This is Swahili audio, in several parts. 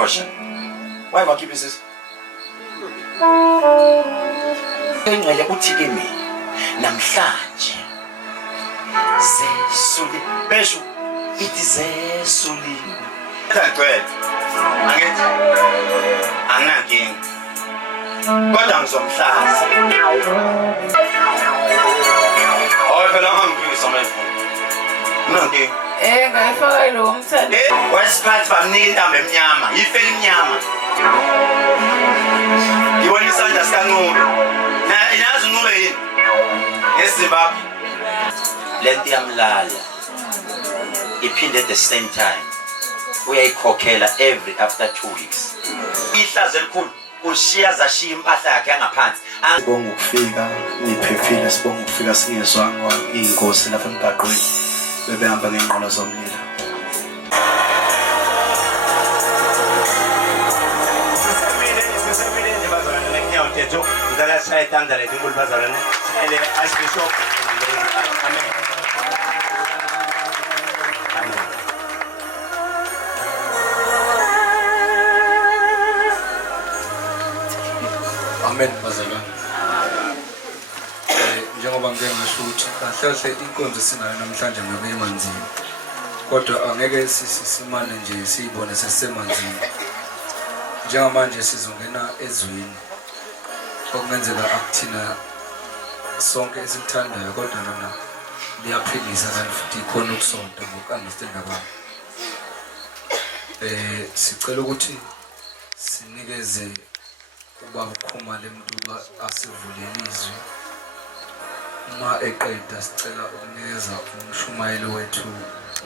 abortion. Why ma keep this? Engcele uthi ke mina namhlanje sesuli besho ithi sesuli. Ngicela angithi angangingi kodwa ngizomhlaza. Phela angiphiwe samefuna. Nangi. Ngayifaka lo mthanda. Wesiphathi bamnika intambo emnyama, ifeli emnyama. Yibona isandla sikaNcube. Inazi uNcube yini? eZimbabwe. Lento yamlala. Iphinde at the same time. Uyayikhokhela every after 2 weeks. Ihlazo elikhulu ushiya zashiya impahla yakhe yangaphansi. Sibonga ukufika niphephile, sibonga ukufika singezwanga ingozi lapha emgaqweni bebehamba ngenqola zomlilo. Amen bazalwane. Njengoba ngeke ngisho ukuthi kahle inkonzo sinayo namhlanje ngabe emanzini. Kodwa angeke simane nje siyibone sesemanzini. Njengamanje sizongena ezweni. Okungenzeka akuthina sonke esithandayo kodwa lona liyaphilisa kanti futhi ikhona ukusonta ngokunderstand kwabo. Sicela ukuthi sinikeze ubaba Khumalo Mntuba asivulele izwi. Uma eqeda sicela ukunikeza umshumayelo wethu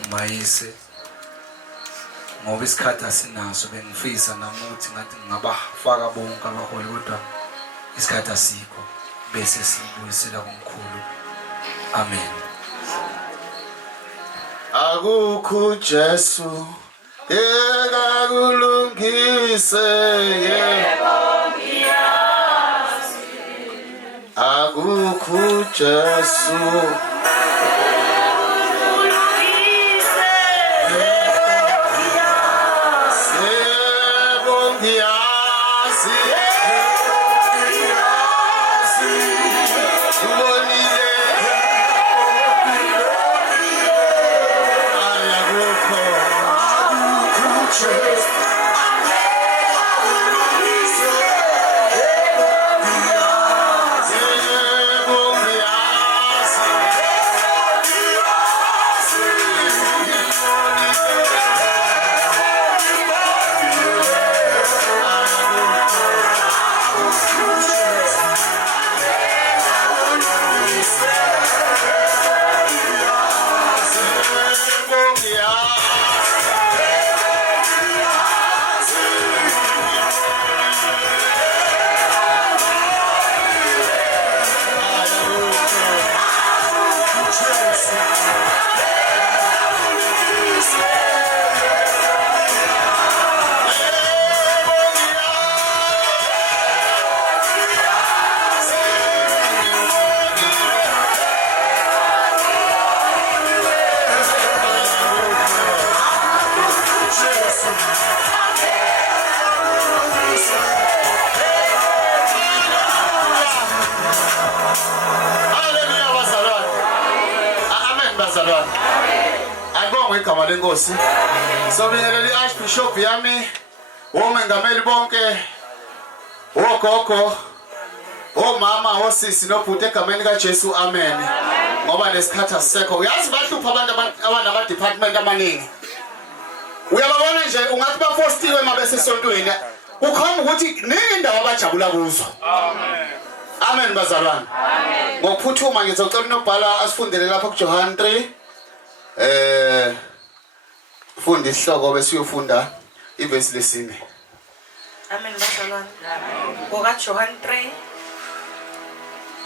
uMayise. Ngoba isikhathi asinaso bengifisa namuthi ngathi ngingabafaka bonke abaholi kodwa isikhathi asikho bese sibuyisela kumkhulu. Amen. Akukho Jesu ekakulungise akukho Jesu igama lenkosi. Sobingelela iArchbishop yami, omengameli bonke, ogogo, omama, osisi nobhuti egameni kaJesu. Amen. Ngoba lesikhathi asisekho. Uyazi bahlupha abantu abanama department amaningi. Uyababona nje ungathi bafostiwe mabese esontweni. Ukhomba ukuthi ningi indawo abajabula kuzo. Amen. Amen bazalwane. Amen. Ngokuphuthuma ngizocela unobhala asifundele lapha kuJohn 3. Funda isihloko bese uyofunda ivesi lesine. Amen bazalwane. Ngoka John 3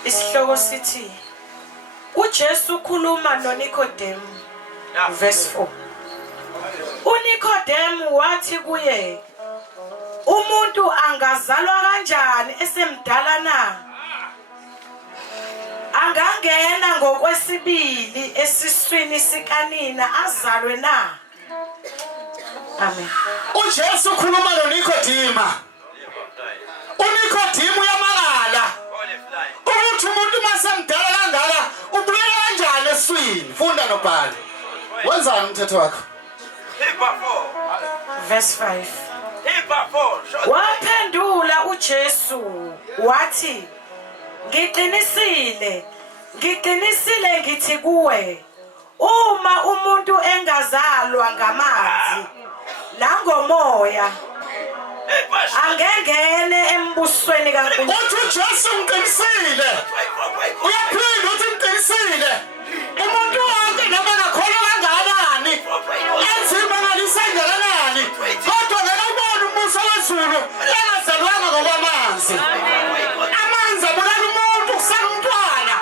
isihloko sithi uJesu ukhuluma noNikodemu. Verse 4. uNikodemu wathi kuye, umuntu angazalwa kanjani esemdala na? Angangena ngokwesibili esiswini sikanina azalwe na? Amen. uJesu ukhuluma noNikodima. uNikodima uyamangala ukuthi umuntu masemdala kangaka ubulala kanjani eswini. Funda nobhala. Wenzani umthetho wakho? Verse 5. Waphendula uJesu wathi, ngiqinisile ngithi kuwe, uma umuntu engazalwa ngamanzi nangomoya angengene embusweni kaNkulunkulu. Uthi uJesu ngiqinisile. Uyaphinda uthi ngiqinisile. Umuntu wonke noma ngakholwa kangakanani, enzima ngalisengakanani, kodwa ngeke ubone umbuso wezulu engazalwanga ngokwamanzi. Amanzi abulala umuntu kusala umntwana.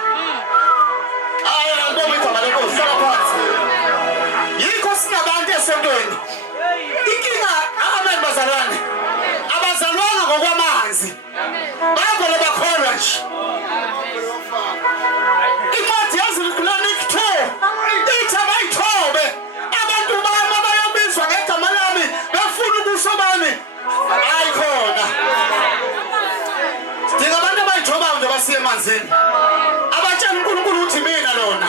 Hayi ngibona igama lenkosi laphansi. Yikho sinabantu esontweni. Inkinga amen bazalwane. Abazalwanga ngokwamanzi. Bayavele bakholwa nje. Incwadi yaZululaniki 2 ithi abayithobe abantu bami bayobizwa ngegama lami bafuna ubuso bami. Ayikhona. Ndingabantu abayithobayo nje basiye emanzini. Abatshela uNkulunkulu uthi mina lona.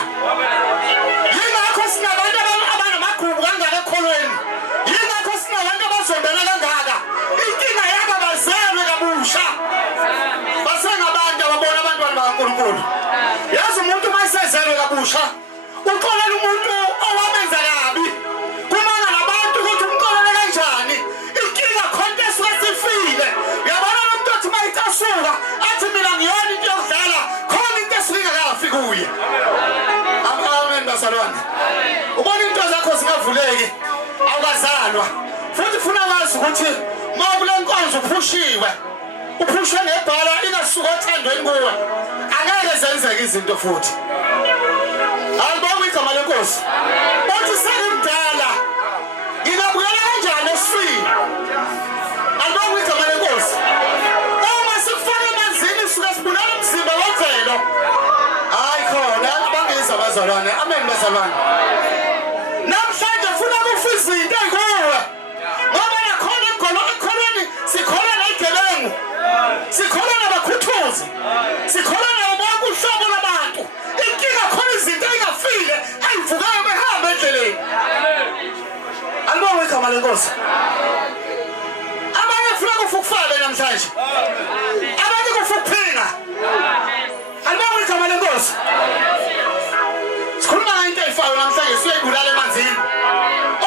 Yingakho sinabantu abanamagrubu kangaka ekholweni. Yingakho sinabantu abazombela kangaka. Inkinga yabo bazelwe kabusha. Basengabantu ababona abantwana bakaNkulunkulu. Yazi umuntu mayisezelwe kabusha uxolela umuntu owamenza kabi kumanga nabantu ukuthi umxolele kanjani. Inkinga khonto esuke sifile. Yabona lo muntu othi mayicasuka athi mina ngiyona into yokudlala khona into esuke ingakafi kuye. Amen bazalwane. Ubona into zakho zingavuleki awukazalwa futhi funa wazi ukuthi mawukule nkonzo uphushiwe uphushwe ngebhala ingasuka othandweni kuwe angeke zenzeke izinto futhi. Alibonga igama lenkosi. Uthi selimdala ngingabuyela kanjani eswini? Alibonga igama lenkosi. Uma sikufaka emanzini suka sibulala umzimba wemvelo. Hayi khona abangiza abazalwane. Amen bazalwane. Namhlanje funa ukufa izinto ezikuwe. Ngoba nakhona ekholweni sikholwa nayigebengu. Sikholwa nabakhuthuzi. Sikholwa nabo bonke uhlobo lwabantu. Inkinga khona izinto engafile ayivukayo behamba endleleni. Alibonga igama lenkosi. Abanye funa ukufaka namhlanje. Abanye kufuna ukuphinga. Alibonga igama lenkosi. Sikhuluma ngento eyifayo namhlanje siyayibulala emanzini.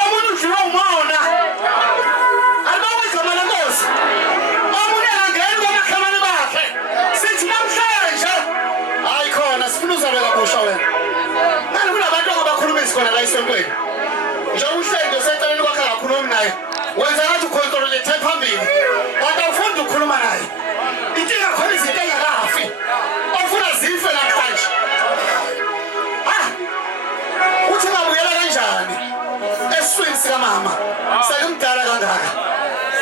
Omunye udliwa umona. Alibonga igama lenkosi. Omunye angangeni kwamakhamane bakhe. Sithi namhlanje hayi khona sifuna uzalwe kabusha wena. Ngani kunabantu abakhulumisi khona la esontweni. Njengoba uhlelo seceleni kwakhe akakhulumi naye. Wenza ngathi ukhontrolete phambili. Kodwa ufunda ukukhuluma naye. Inkinga khona izinto engakafi. Ofuna zife namhlanje. Uthi ngabuyela kanjani eswini sikamama sekumdala kangaka?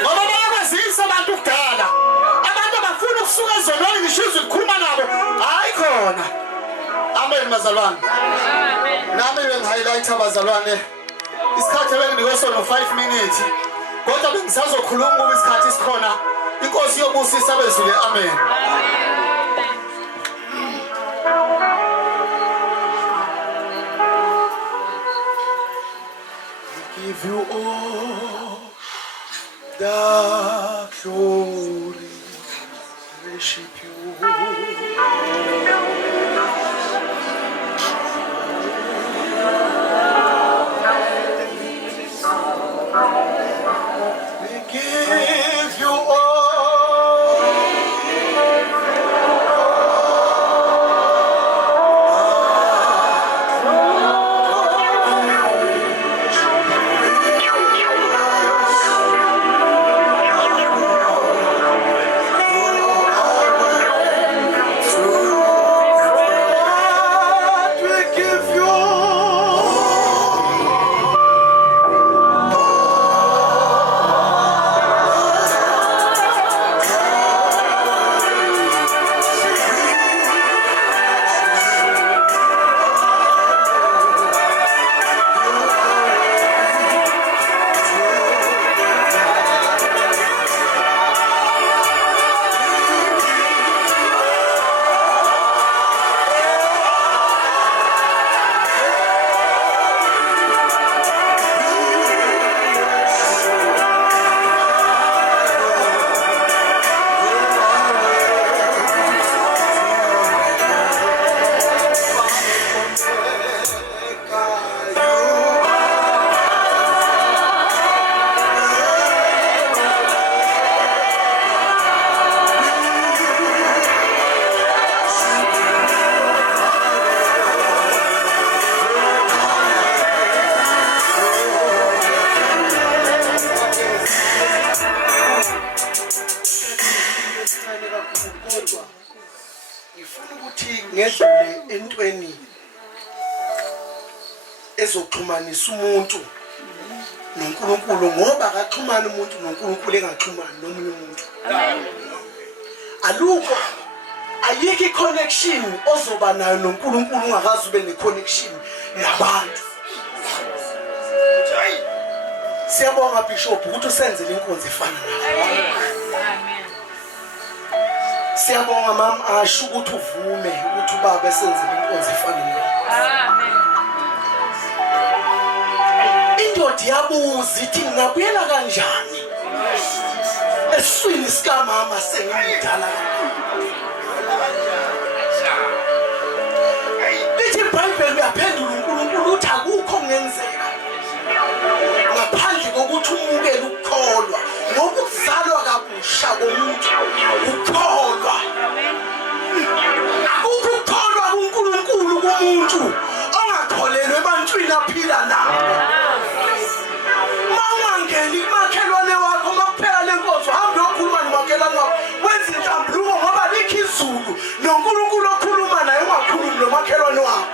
Ngoba bayakwazisa abantu kudala. Abantu abafuna ukusuka ezonweni ngisho ukukhuluma nabo hayi khona. Amen bazalwane. Nami bengihighlight abazalwane. Isikhathi benginikwe sona 5 minutes. Kodwa bengisazokhuluma ngoba isikhathi isikhona. Inkosi yobusisa bezulu. Amen. Give you all the glory, worship you. We give you all. ezoxhumanisa umuntu noNkulunkulu ngoba akaxhumana umuntu noNkulunkulu engaxhumani nomunye umuntu. Alukho ayikho iconnection ozoba nayo noNkulunkulu ungakazi ube neconnection nabantu. Siyabonga Bishop ukuthi usenzele inkonzo efana nayo. Amen. Siyabonga mama asho ukuthi uvume ukuthi ubaba esenzele inkonzo efana nayo. Amen. Indodi yabuza ithi ngingabuyela kanjani eswini sika mama sengimdala. Lithi iBhayibheli uyaphendula uNkulunkulu uthi akukho kungenzeka ngaphandle kokuthi umukele ukukholwa ngoba ukuzalwa kabusha komuntu ukholwa. Akukho ukukholwa kuNkulunkulu kumuntu ongakholelwa ebantwini aphila nabo. Mawungangeni kumakhelwane wakho makuphela lenkonzo hambe uyokhuluma nomakhelwane wakho wenze inhlambuluko ngoba likho izulu noNkulunkulu okhuluma naye ungakhulumi nomakhelwane wakho.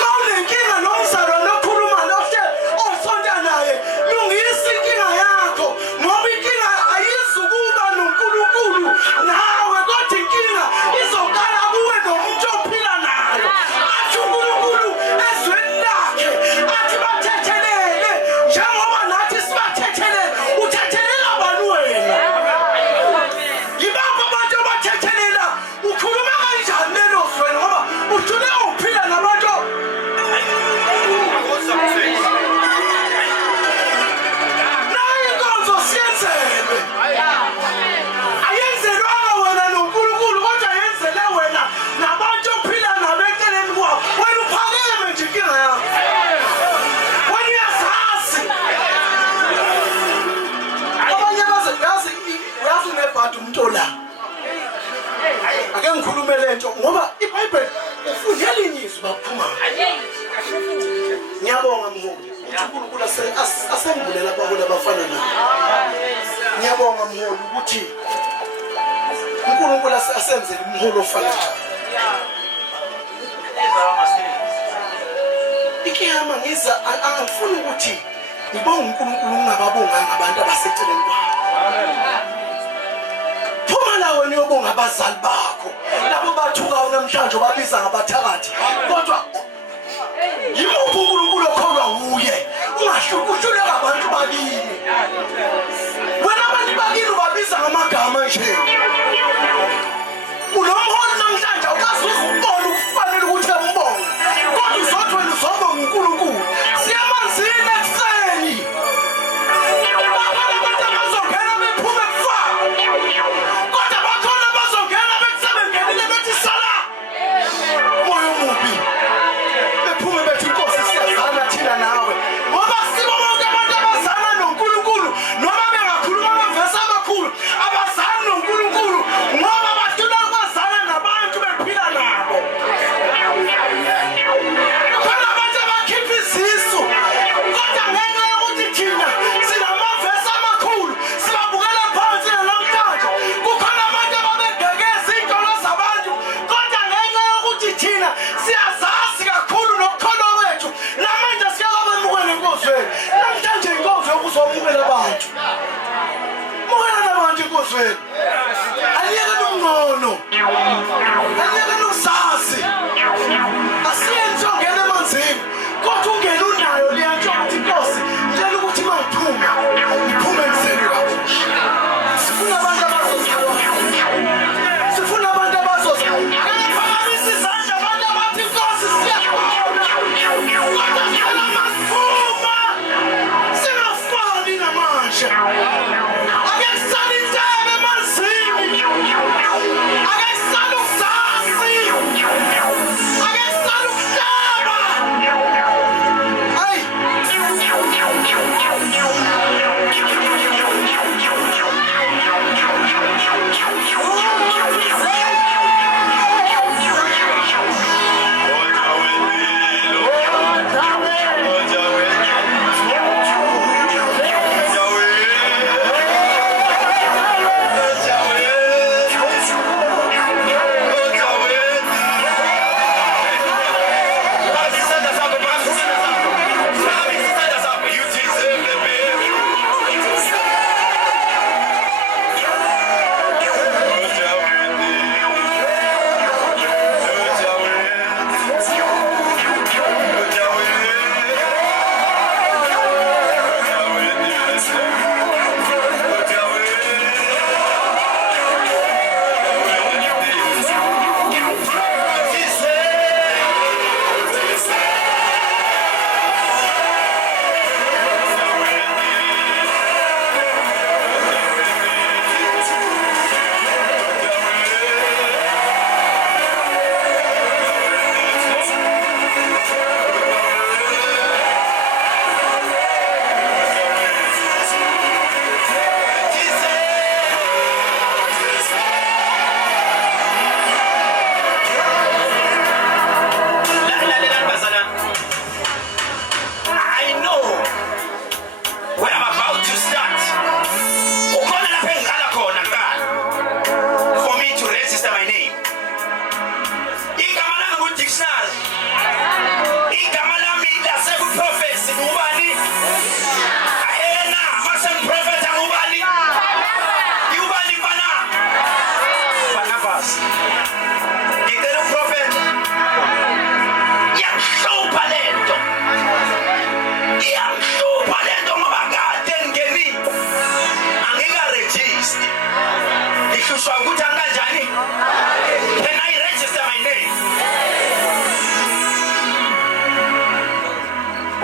Mawunenkinga nomzalwane okhuluma nohle osonta naye lungisa inkinga yakho ngoba inkinga ayizukuba noNkulunkulu nawe kodwa inkinga izokala kuwe nomuntu ophila nayo. Athi uNkulunkulu ezweni lakhe athi bathethelele njengoba nathi sibathethelele uthethelela abantu wena. Yibapho abantu abathethelela ukhuluma kanjani nelozweni ngoba uthule uphila nabantu. Nayi inkonzo siyenzelwe. Ayenzelwanga wena noNkulunkulu kodwa yenzele wena nabantu ophila nabo eceleni kwabo. Wena uphakeme nje inkinga yakho. Wena uyazazi. Abanye uyazi unebhadi umuntu la. Ake ngikhulume lento ngoba iBhayibheli ufundela inyizwi baphuma. Ngiyabonga mholi. uNkulunkulu asembulela abaholi abafana nawe. Ngiyabonga mholi ukuthi uNkulunkulu asenzele umholi ofana nawe. Ikiyama ngiza angifuni ukuthi ngibonge uNkulunkulu ungababonga abantu abaseceleni kwakho. Phuma la wena uyobonga abazali bakho labo bathukayo namhlanje babiza ngabathakathi kodwa yimuphi uNkulunkulu okholwa uye ungahlukuhluleka abantu bakini. Wena abantu bakini ubabiza ngamagama nje. Unomholi namhlanje awukazi uzubona ukufanele ukuthi embonge kodwa uzothi wena uzobonga uNkulunkulu. Siyamanzini ekuseni bakhona abantu abazongena bephume kufaka kodwa bakhona abazongena bekusebenzele bethi sala moya omubi bephume bethi inkosi siyazana thina nawe ngoba sibo bonke abantu abazana noNkulunkulu noma bengakhuluma amavesi amakhulu abazana noNkulunkulu ngoba badula ukwazana nabantu bephila nabo. Khona abantu abakhipha izisu kodwa ngenxa yokuthi thina sinamavesi amakhulu sibabukela phansi namhlanje. Kukhona abantu ababegegeza iy'ntolo zabantu kodwa ngenxa yokuthi thina siyazazi kakhulu nokukholwa kwethu namanje siyakabemukela enkozweni. Namhlanje inkonzo yokuzomukela abantu. Mukela nabantu enkozweni. Aliyeke nomngcono. Aliyeke nosazi. Asiyenze ongena emanzini kodwa ungene unayo liyantsho ukuthi inkosi ntshela ukuthi uma ngiphume emzini kabusha. Sifuna abantu abazozalwa. Sifuna abantu abazozalwa. Akengiphakamisa izandla abantu abathi inkosi siyabona. Kodwa sicela masifuma singafani namanje. Ake kusale intebe emanzini. Ake kusale ukuzazi. Ake kusale ukuhlaba.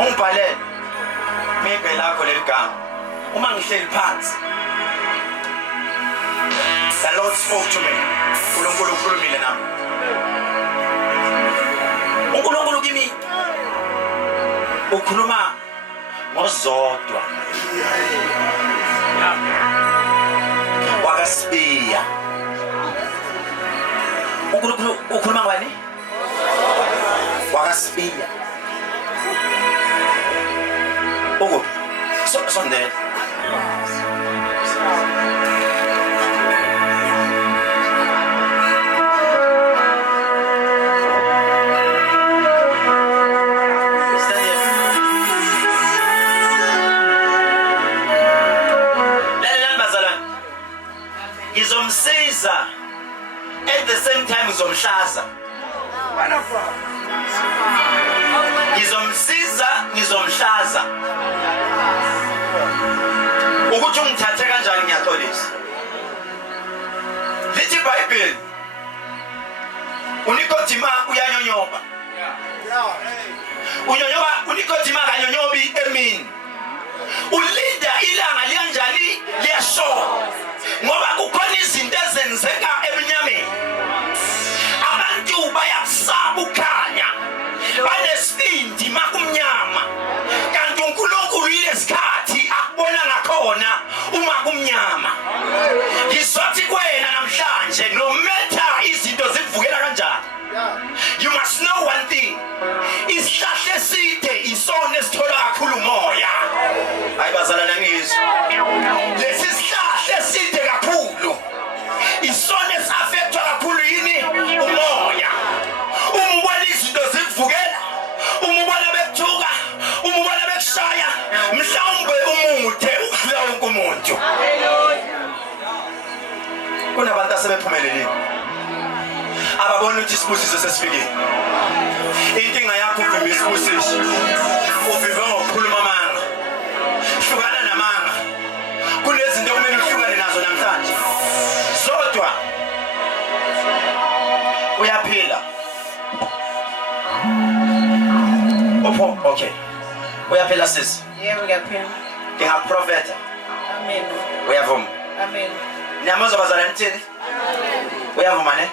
ungibhalele maybe lakho leligama uma ngihleli phansi. The Lord spoke to me. uNkulunkulu ukhulumile nami. uNkulunkulu kimi ukhuluma ngozodwa wakasibiya. uNkulunkulu ukhuluma ngani? wakasibiya. Sondela. Ngizomsiza at the same time ngizomhlaza. Ngizomhlaza. Ukuthi ungithathe kanjani ngiyaxolisa. Lithi iBhayibheli uNikodima uyanyonyoba. uNikodima kanyonyobi emini. Ulinda ilanga liyanjani liyashona. Ngoba kukhona izinto ezenzeka eminyameni. Abantu bayasaba ukhanya. Banesibindi makumnyama. Kanti uNkulunkulu ilesikhathi akubona ngakhona uma kumnyama. Ngizothi kuwena namhlanje no matter izinto zikuvukela kanjani. You must know one thing. Isihlahla eside isona esithola kakhulu umoya. Hayi bazalana ngizwe. Lesi sihlahla eside kakhulu isona esaffectwa kakhulu yini umoya. Umubona izinto zikuvukela, umubona bekuthuka, umubona bekushaya, mhlawumbe umuthe ukudlula wonke umuntu. Kunabantu asebephumelelile ababona ukuthi isibusiso sesifikile. Inkinga yakho uvimba isibusiso, uvimba ngokukhuluma amanga. Hlukana namanga. Kunezinto kumele uhlukane nazo namhlanje. Sodwa uyaphila. Okay. Uyaphila sisi? Yebo ngiyaphila. Ngingaprofeta. Amen. Uyavuma? Amen. Niyamuzwa bazalwane nithini? Uyavuma ne?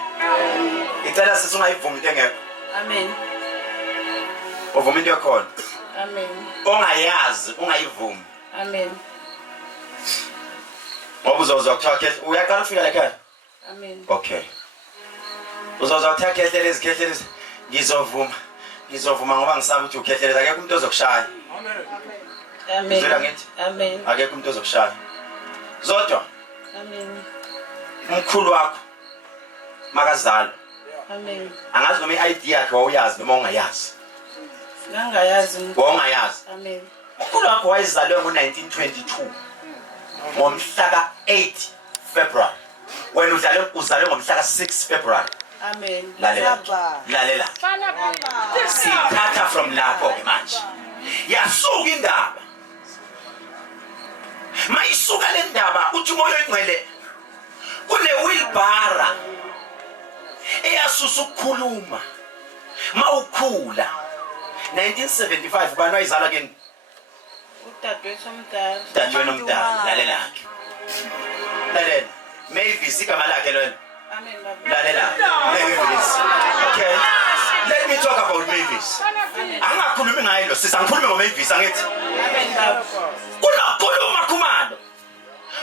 Icela sisi ungayivumi into engekho. Amen. Uvuma into yakhona. Amen. Ongayazi ungayivumi. Amen. Ngoba uzozwa kuthiwa uyaqala ukufika la ekhaya. Amen. Okay. Uzozwa kuthiwa khehlela ngizovuma ngoba ngisaba ukuthi ukhehlela akekho umuntu ozokushaya. Amen. Uzwela ngithi? Amen. Akekho umuntu ozokushaya. Zodwa Amen. umkhulu wakho makazalwa. Amen. Angazi noma i-ID yakhe wawuyazi noma ungayazi. Ngangayazi. Wawungayazi. Amen. Umkhulu wakho wayezalwe ngo-1922 ngomhla ka-8 February. Wena uzalwe ngomhla ka-6 February. Amen. Lalela. Sithatha from lapho ke manje. Yasuka indaba. Mayisuka le ndaba uthi umoya oyingcwele kune wheelbarrow eyasusa ukukhuluma mawukhula 1975 bani wayizala kini? Udadewethu omdala. Dadewenu omdala. Lalela. Mavis igama lakhe lona. Amen baba. Lalela. Mavis. Okay. Let me talk about Mavis. Angakhulumi ngayo lo sisa ngikhulume ngoMavis angithi. Amen baba. Kunokhuluma khumalo.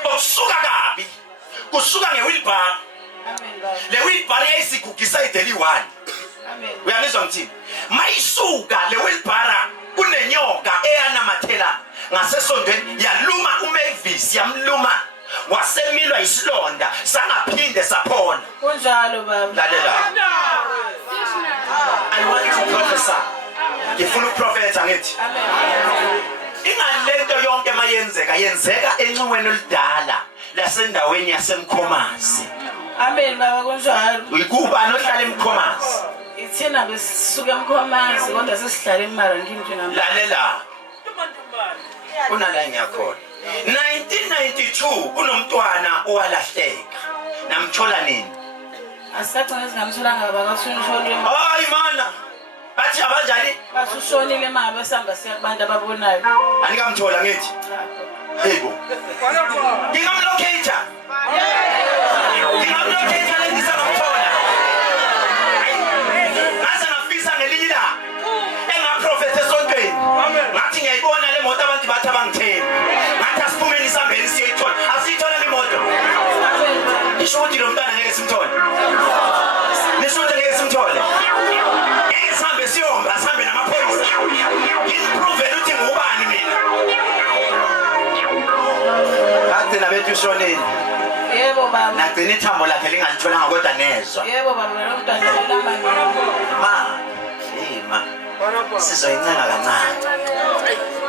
Okusuka kabi. Kusuka ngewheelbarrow. Amen baba. Le wheelbarrow yayisigugisa ideli 1. Amen. Uyamizwa ngithini? Mayisuka le wheelbarrow kunenyoka eyanamathela ngasesondweni yaluma uMavis yamluma wasemilwa isilonda sangaphinde saphona. Kunjalo baba. Lalela. I want to prophesy. Ngifuna ukuprofetha ngithi. Amen. Ingalento yonke yenzeka enxiweni oludala lasendaweni yaseMkhomazi. Amen baba kunjalo. Uyikubani ohlala eMkhomazi? Ithina besisuka eMkhomazi kodwa sesihlala eMarangini nje namhlanje. Lalela. Kunala ngiyakhona. 1992 kunomntwana owalahleka. Namthola nini? Asagcina singamtholanga baba kaSunsholo. Hayi mana. bathi abanjani basushonile mama besihamba siya kubantu ababonayo. anikamthola ngithi yebo ngingamlocate lengisangamthola ngase ngafisa ngelinye la engaprofethe esontweni ngathi ngiyayibona le moto abantu bathi abangithembi ngathi asiphumeni isambeni siyayithola asiyithola imoto nisho ukuthi lo mntwana ngeke simthole nisho ukuthi ngeke simthole ngeke sihambe siyomba sihambe namaphoyisa ngiprovele ukuthi ngubani mina agcina bethu ushonile Yebo baba. nagcina ithambo lakhe lingalitholanga kodwa nezwa Yebo baba lo mntwana lama. ma sizoyincanga kancane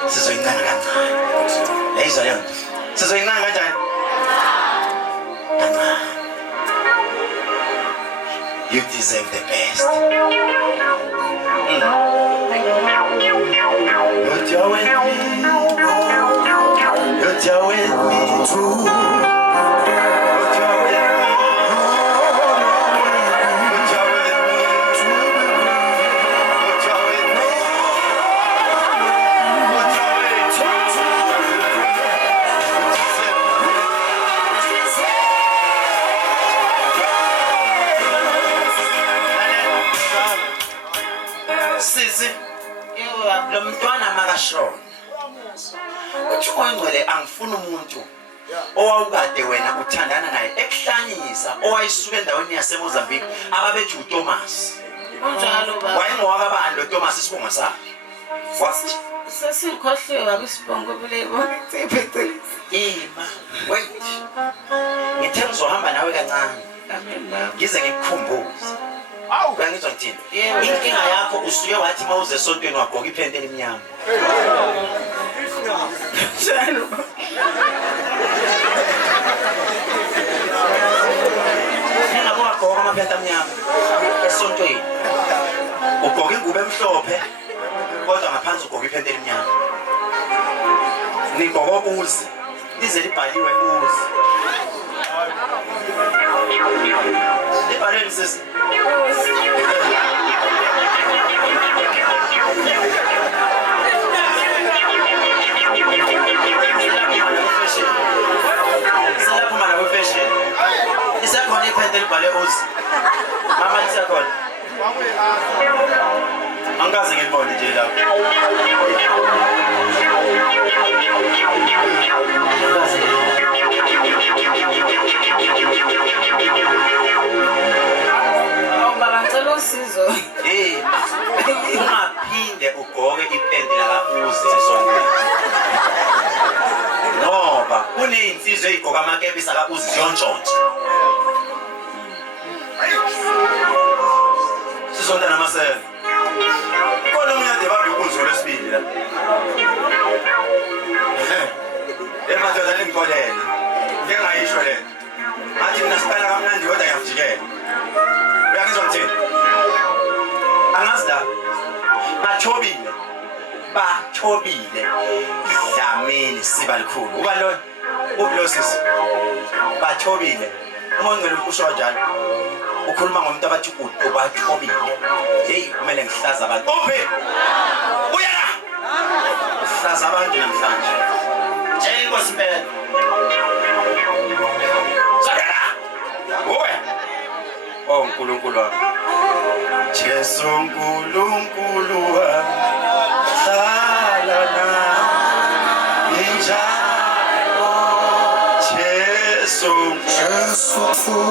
sizoyincanga kancane yayizwa leyo nto sizoyincanga kanjani kancane you deserve the best you're with me you're with me too sisi lo mntwana makashona uthi ongcwele angifuni umuntu owawukade wena uthandana naye ekuhlanyisa owayisuka endaweni yaseMozambique ababethi uThomas Unjalo baba. wayengowakabani lo Thomas isibongo sakhe wathi Sesikhohliwe baba isibongo bilebo. Siphethelisa. ima wait ngithe ngizohamba nawe kancane Amen baba. ngize ngikukhumbuze uyangizwa ngithini Yebo. inkinga yakho usuke wathi mawuze esontweni wagqoka iphente elimnyama Njalo. Ningabo wagqoka amaphente amnyama esontweni ugqoka ingubo emhlophe kodwa ngaphansi ugqoka iphente elimnyama nigqoka uzi lize libhaliwe uzi libhalweni sisi Salaphuma nawe fashion. Isakhona iphente libhale uzi. Mama lisakhona. Angaze ngibone nje lapho. Baba ngicela usizo. Ungaphinde ugqoke iphente laka uzi esontweni. Ngoba kunezinsizwe ezigqoka amakepisi aka uzi ziyontshontshwa. Sizonda namaseve. Kona umuntu babe ukunzo lesibili la. Emadoda lingixolele. Ngengayisho le. Athi mina siqala kamnandi kodwa ngiyafijikela. Uyangizwa ngithini? Angazi la. Bathobile. Dlamini siba likhulu. Uba lo ublosis. Bathobile. Umongcelo usho kanjani? Ukhuluma ngomuntu abathi ubathobile. Hey, kumele ngihlaza abantu. Uphi? Uya la. Uhlaza abantu namhlanje. Tshela inkosi impela. Sakela. Uwe. Oh uNkulunkulu wami. Jesu uNkulunkulu wami. Hlala nami njalo. Jesu uNkulunkulu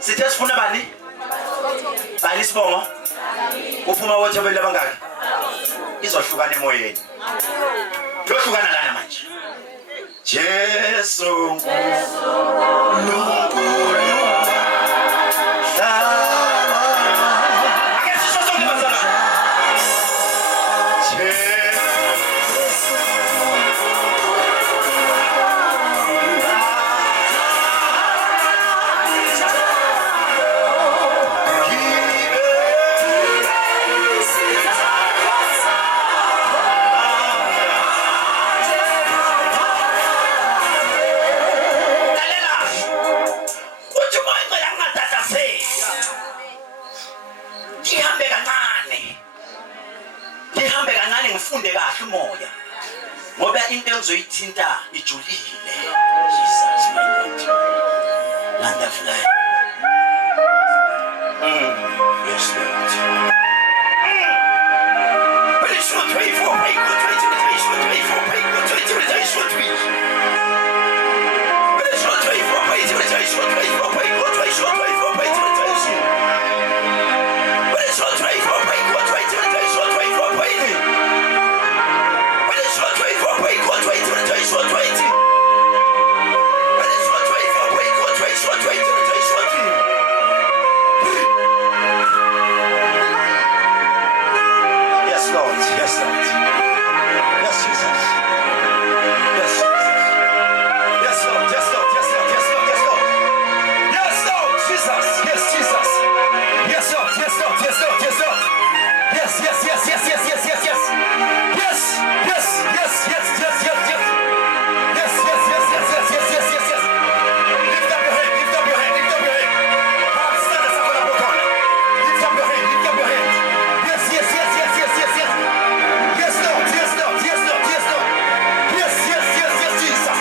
sithe sifuna bani sibongo uphuma wothobela bangaki izohlukana emoyeni yohlukana lana manje Jesu uNkulunkulu kahle umoya ngoba into engizoyithinta ijulile. Jesus my Lord. Landa fly. Yes Lord. But it's not 24 pay good 20 it's not 24 pay good 20 it's not 20. But it's not 24 pay it's not 24 pay good 20 it's not 24 pay it's but it's not 24 pay good 20 it's not 24 pay. But it's not 24 pay good 20 it's not 20. But it's not 24 pay good 20 it's not 20 it's not 20. Yes Lord, yes Lord. Yes Jesus. Yes Jesus. Yes Lord, yes Lord, yes Lord, yes Lord, yes Lord. Yes Lord, Jesus, yes Jesus. Yes Lord, yes Lord, yes Lord, yes Lord. Yes, yes, yes, yes, yes, yes, yes, yes. Yes, yes, yes, yes, yes, yes, yes. Yes, yes, yes, yes, yes, yes, yes, yes, yes. Lift up your hand, lift up your hand, lift up your hand. Stand as a corner. Lift up your hand, lift up your hand. Yes, yes, yes, yes, yes, yes, yes. Yes, Lord, yes, Lord, yes, Lord, yes, Lord. Yes, yes, yes, yes, Jesus.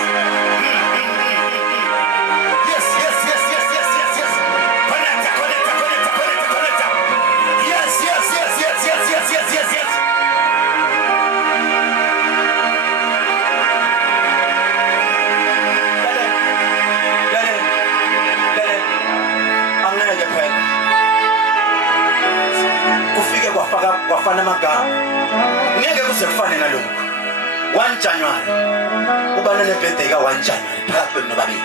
Yes, yes, yes, yes, yes, yes, yes. Connector, connector, connector, connector, connector. Yes, yes, yes, yes, yes, yes, yes, yes, yes. Angeke phela. Ufike kwafana amagama. Ngeke kuze kufane nalokho. 1 January. Ubana nebirthday ka 1 January phakathi kwenu nobabili.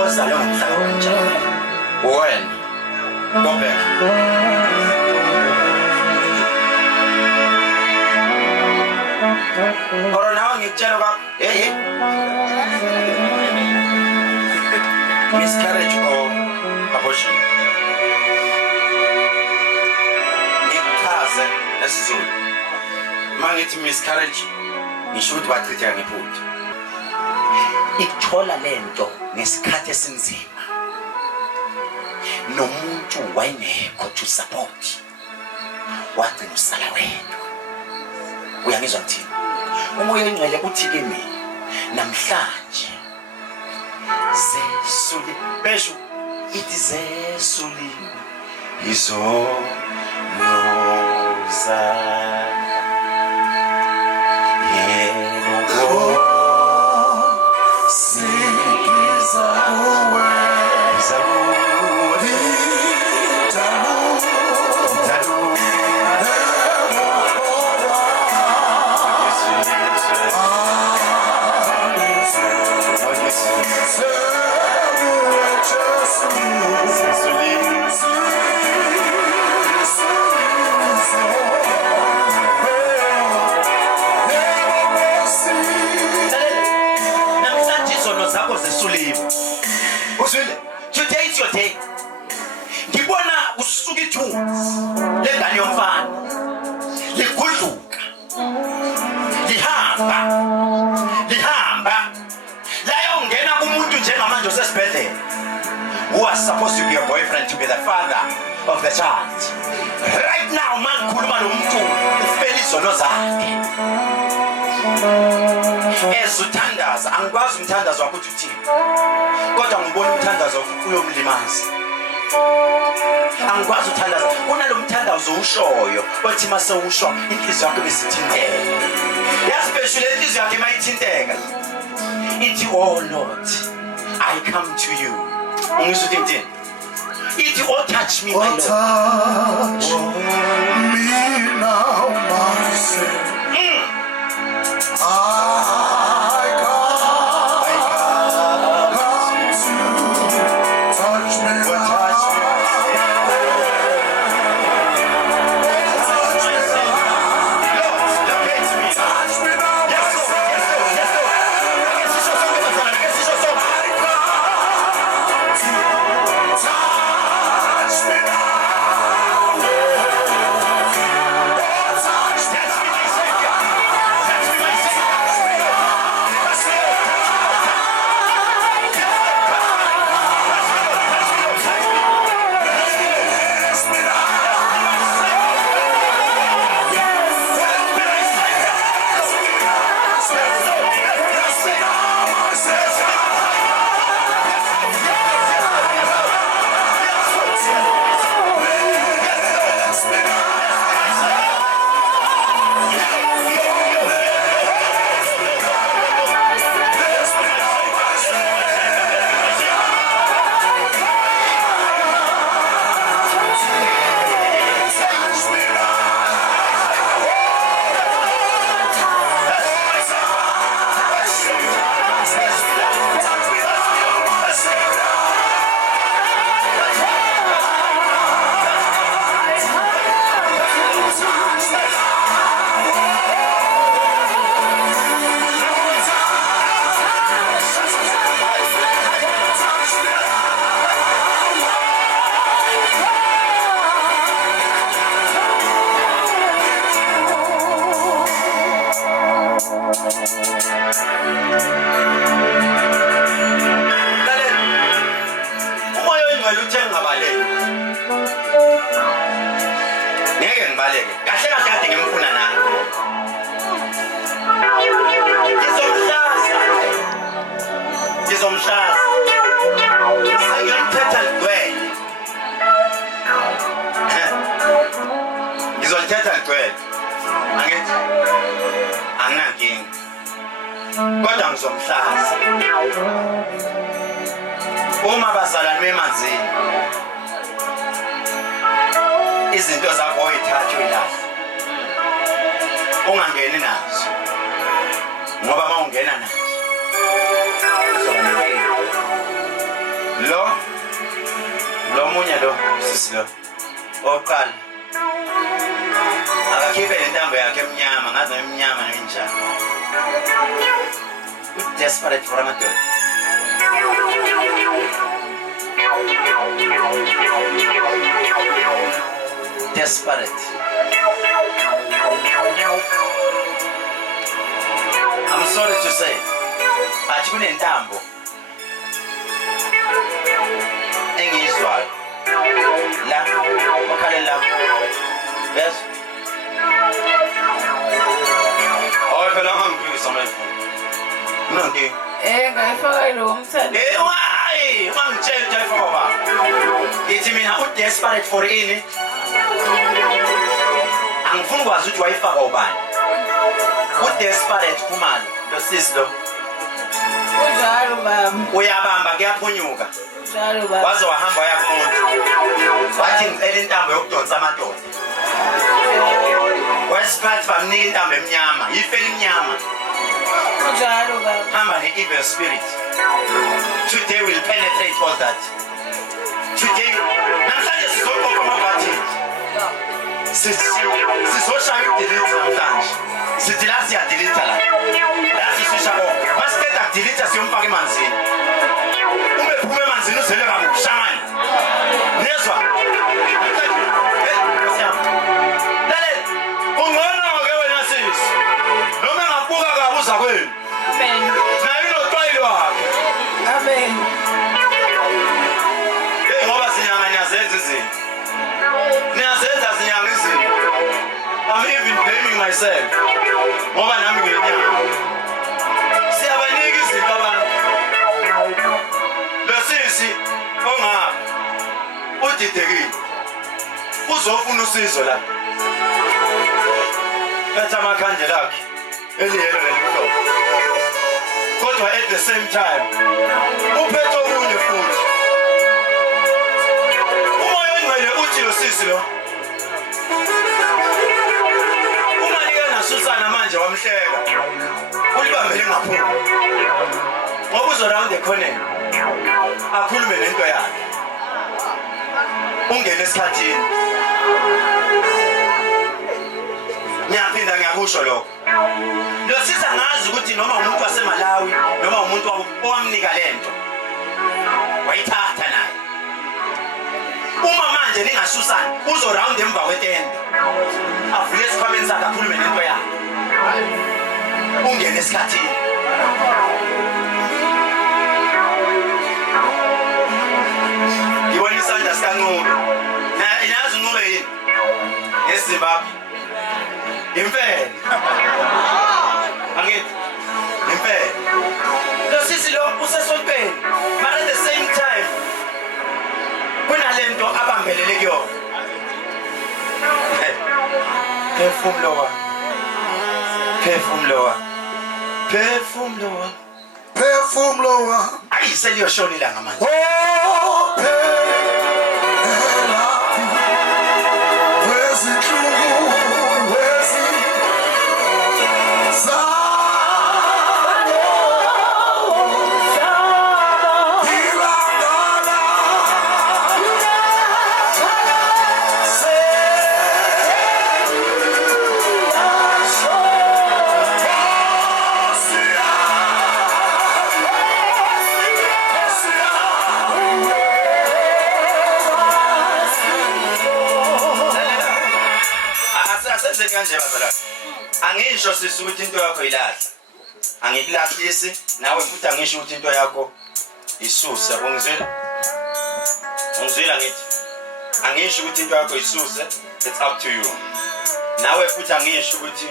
Ozalwe ngomhla ka 1 January. When? Go back. Ora nawe ngikutshela ba miscarriage or abortion. Ngikuchaze esiZulu. Mangithi miscarriage ngisho ukuthi bachitha ngephutha. Ikuthola lento ngesikhathi esinzima. Nomuntu wayengekho to support. Wagcina usala wedwa. Uyangizwa ngithini? Umoya engcwele uthi kimi namhlanje sesuli besho ithi sesuli izonoza yebo sikiza uwe zaburi tamu today is your day. Ngibona usuka ithunzi lengane yomfana ligudluka lihamba la yongena kumuntu njengamanje osesibhedlela who was supposed to be your boyfriend to be the father of the child. Right now man khuluma nomuntu ufela izono zakhe ezuthandaza angikwazi umthandazo wakho uthini kodwa ngibona umthandazo uyomlimaza. Angikwazi uthandaza kunalomthandazo ushoyo othi mase usho inhliziyo yakho besithinteka. Yaspecially inhliziyo yakho mayithinteka ithi oh Lord I come to you. Ungizwa ukuthi ithi oh touch me my Lord. Touch me now my Savior. I come to touch me now. Touch me ngicela uthenga ngabaleke. Ngeke ngibaleke. Kahle kade ngimfuna nani. Ngizomhlaza. Ngiyomthetha ligcwele. Ngizolithetha ligcwele. Angithi anginankinga. Kodwa ngizomhlaza. Uma bazalwane bemanzini. Izinto zakho oyithatha uyilahla. Ungangeni nazo. Ngoba mawungena nazo. Lo munye lo sisi lo. Oqala. Akakhiphe intambo yakhe emnyama, ngazi emnyama nenjani. Desperate for amateur. Desperate. I'm sorry to say, but you need tambo. Engizwayo. La, okale la. Yes. Oh, phela ngangiphiwa amefoni. Nonke. Ngayifaka lo umthandi. Why? Ungangitshela nje foba. Ithi mina desperate for ini. Angifuni ukwazi ukuthi wayifaka ubani. Desperate kumali lo sisi lo. Unjalo baba. Uyabamba kuyaphunyuka. Unjalo baba. Waze wahamba uyakumuntu. Wathi ngicela intambo yokudonsa amadoda. Wesiphathi bamnika intambo emnyama, ifeli emnyama. Unjalo baba. Hamba ne-evil spirit. Today will penetrate all that. Today, namhlanje sizoqoqa amabhathini. Sizoshaya ukudelete namhlanje. Sithi la siyadelete la. La sisisha konke. Masiqeda kudelete siyomfaka emanzini. Uma ephuma emanzini uzele kabushamani. Nezwa? Lalela, ungcono-ke wena sisi. Noma engabuka kabuza kwenu. Amen. Nayo inoxwayilo wakhe. Amen. Ngoba sinyanga niyazenza izinto. Niyazenza sinyanga izinto. I'm even blaming myself. Ngoba nami ngiyenyanga. Siyabanika izinto abantu. Lo sisi ongapha udidekile. Uzofuna usizo la. Phetha amakhandlela akhe. Eliyelo nelimhlophe. Kodwa at the same time uphethe omunye futhi. Umoya ongcwele uthi lo sisi lo. Uma nike nasusana manje wamhleka. Ulibambele ngaphuma. Ngoba uzoround the corner. Akhulume nento yakhe. Ungene esikhathini. Ngiyaphinda ngiyakusho lokho. Lo sisi angazi ukuthi noma umuntu waseMalawi noma umuntu owamnika lento. Wayithatha naye. Uma manje ningasusana uzo round emva kwetende. Avule isikhwameni sakhe akhulume nento yakhe. Ungene esikhathini. Ngibona isandla sikaNcube. Inazi uNcube yini? EZimbabwe. Impela. Angithi. Impela. Lo sisi lo usesontweni. But at the same time kunalento abambelele kuyona. Phefumlowa. Phefumlowa. Phefumlowa. Phefumlowa. Ayiseliyoshona ilanga manje. Oh, kanje bazalwane. Angisho sisi ukuthi into yakho ilahla. Angikulahlisi nawe futhi angisho ukuthi into yakho isuse. Ungizwela? ungizwile ngithi angisho ukuthi into yakho isuse, it's up to you. Nawe futhi angisho ukuthi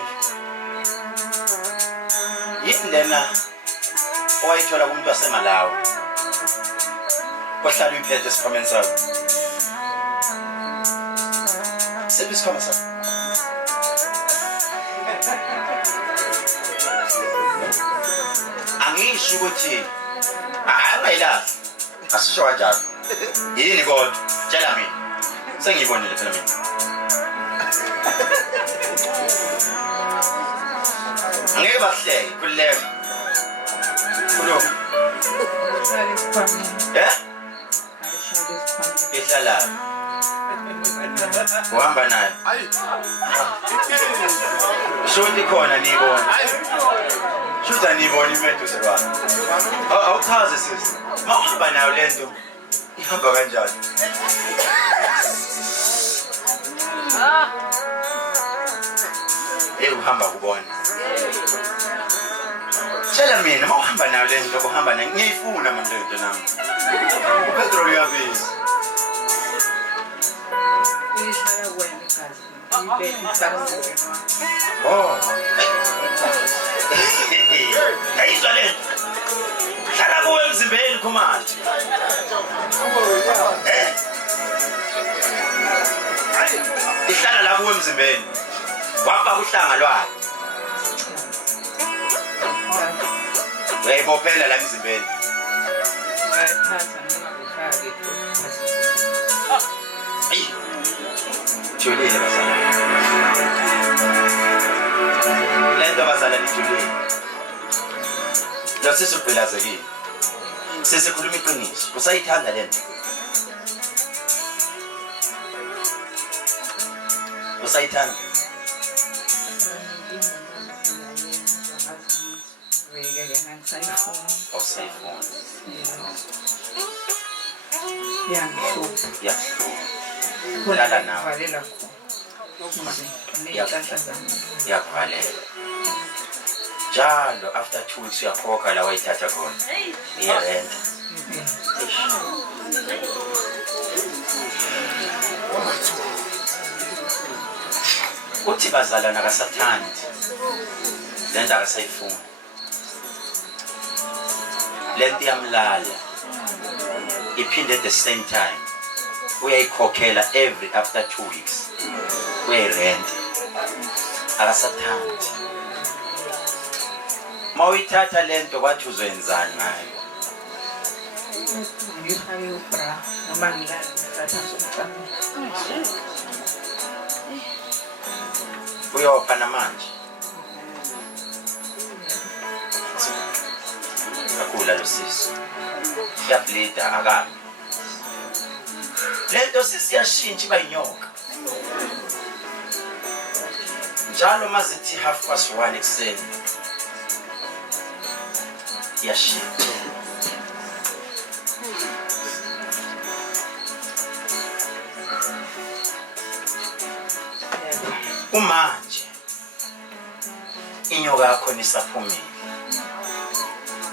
yini lena owayithola kumuntu waseMalawi ohlala uyiphethe esikhwameni sakho. Siphi isikhwama sakho? Angisho ukuthi ayilahla, asisho kanjalo. Yini kodwa? Tshela mina. Sengiyibonile phela mina. Angeke bahleke kuleka. Khuluma. Ihlala. Uhamba naye. Shothi khona niyibona. Shothi aniyibona imethu sebani. Awuchaze sisi. Mawuhamba nayo lento. Ihamba kanjani? Uhamba kubona. Tshela mina mawuhamba nayo lento uhamba nayo ngiyifuna manje lento nami. Upetrol uyabiza. Ihlala wena kazi. Ibe isakuzwe. Oh. Ayizwa lento. Hlala kuwe emzimbeni khumanje. Ihlala la kuwe emzimbeni. Wapha uhlanga lwakhe. Uyayibophela la emzimbeni. Ayithatha noma ufake Jolile bazala. Lento bazala nijulile. Lo sisubhilazekile. Sesikhuluma iqiniso. Usayithanda lento. Usayithanda. Awusayifuna. Yangihlupha. Lala nawe. Valela Yakuvalela. Njalo after 2 weeks uyakhokha la wayithatha khona. Iyarenta. Uthi bazalana akasathandi. Lento akasayifuni. Lento yamlala. Iphinde at the same time. Uyayikhokhela every after 2 weeks. Uyayirenta. Akasathandi. Mawuyithatha lento kwathi uzoyenzani ngayo? ngifake ubra noma ngilala ngifatha somcamo. Uyopha namanje. Akula lo sisi. Yablida akabi. Lento sisi yashintsha iba inyoka. Njalo mazithi 1:30 ekseni. Yashintsha. Umanje inyoka yakho nisaphumile.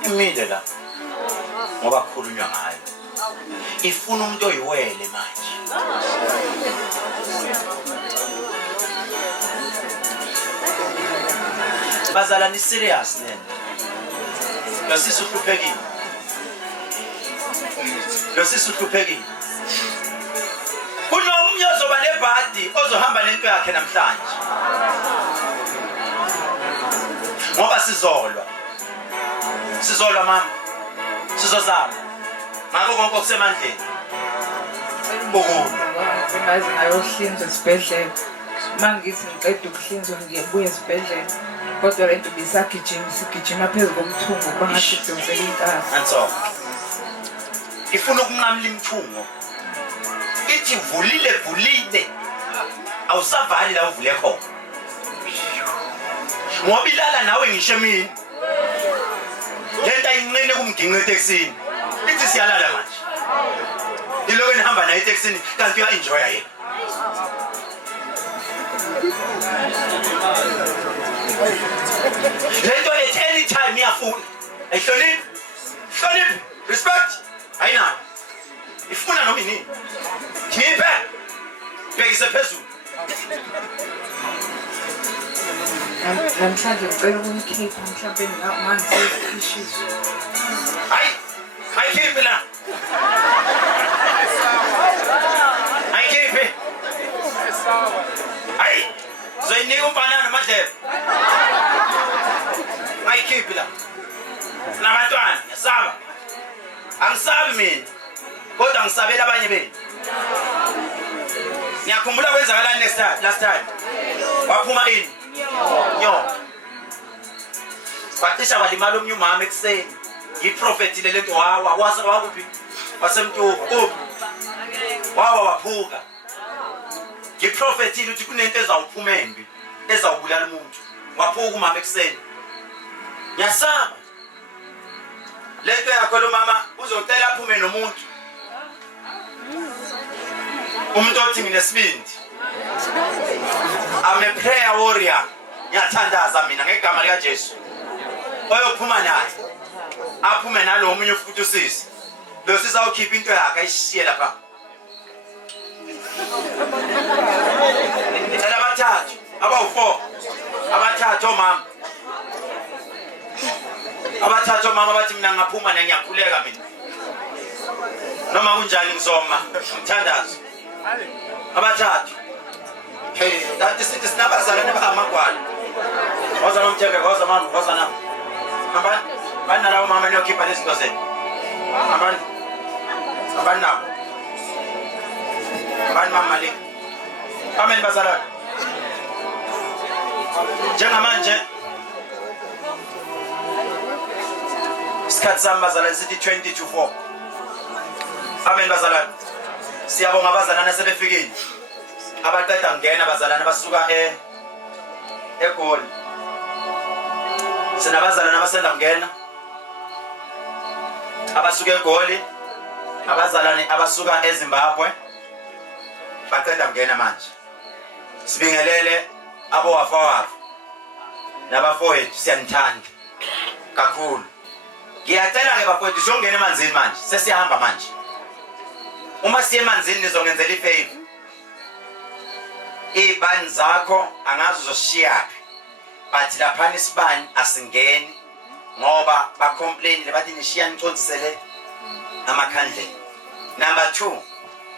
Imile la ngoba khulunywa ngayo. Ifuna umuntu oyiwele manje. Bazala ni serious nene. Lo sisi uhluphekile. Lo sisi uhluphekile. Kunomnye ozoba nebhadi ozohamba lento yakhe namhlanje. Ngoba sizolwa. Sizolwa mama. Sizozama. Ngakho konke okusemandleni. Ngazi ngayohlinzwa esibhedlela. Mangithi ngiqeda ukuhlinzwa ngiyabuya esibhedlela. Kodwa lento sigijima phezulu komthungo bangathi sidonsela inkaba. Anso. Ifuna ukunqamla imthungo. Ithi vulile. Awusavali la uvule khona. Ngoba ilala nawe ngisho mina. Lento ayinqine kumginqe eTexini. Ithi siyalala manje. Iloko nihamba naye eTexini kanti uya enjoy yena. Lento at any time iyafuna. Ayihloniphi. Respect. Ayina. ifuna noma yini khiphe bhekise phezulu namhlanje ngicela ukumkhipha mhlawumbe ngisishiso hayi khiphe la hayi khiphe hayi zoyinika umfanana madlebe hayi khiphe la nabantwana ngisaba angisabi mina kodwa ngisabela abanye benu ngiyakhumbula kwenzakalani last time waphuma ini nyoka kwacisha walimala omnye umama ekuseni yiprofethile lento wakuphi wasemtuku wawa waphuka yiprofethile ukuthi kunento ezawuphuma embi ezawubulala umuntu waphuka umama ekuseni ngiyasaba lento yakho lo mama uzocela aphume nomuntu umuntu othi nginesibindi I'm a prayer warrior ngiyathandaza mina ngegama lika Jesu oyophuma naye aphume nalo omunye futhi usisi lo sisa ukhipha into yakhe ayishiye lapha cela abathathu abawu4 abathathu mama bathi mina ngaphuma ngiyakhuleka mina noma kunjani ngizoma ngithandaza abathathu hey that is it sinabazalane bakamagwala waza nomthembe waza mama waza na abani banalawo mama niyokhipha lezinto zenu abani nabo abani mama le amen bazalane njengamanje isikhathi sami bazalane sithi 20 to 4 amen bazalane siyabonga abazalane sebefikile abaqeda ngena abazalane basuka eGoli sinabazalane abasenda ngena abasuka eGoli abazalane abasuka eZimbabwe baqeda ngena manje sibingelele abowafawabo nabafowethu siyanithanda kakhulu ngiyacela ke bafowethu siyongena emanzini manje sesiyahamba manje uma siye emanzini nizongenzela ifavor ibani zakho angazi uzoshiyapi but lapha isibani asingeni ngoba ba complain bathi nishiya nicontsisele amakhandlela. Number 2,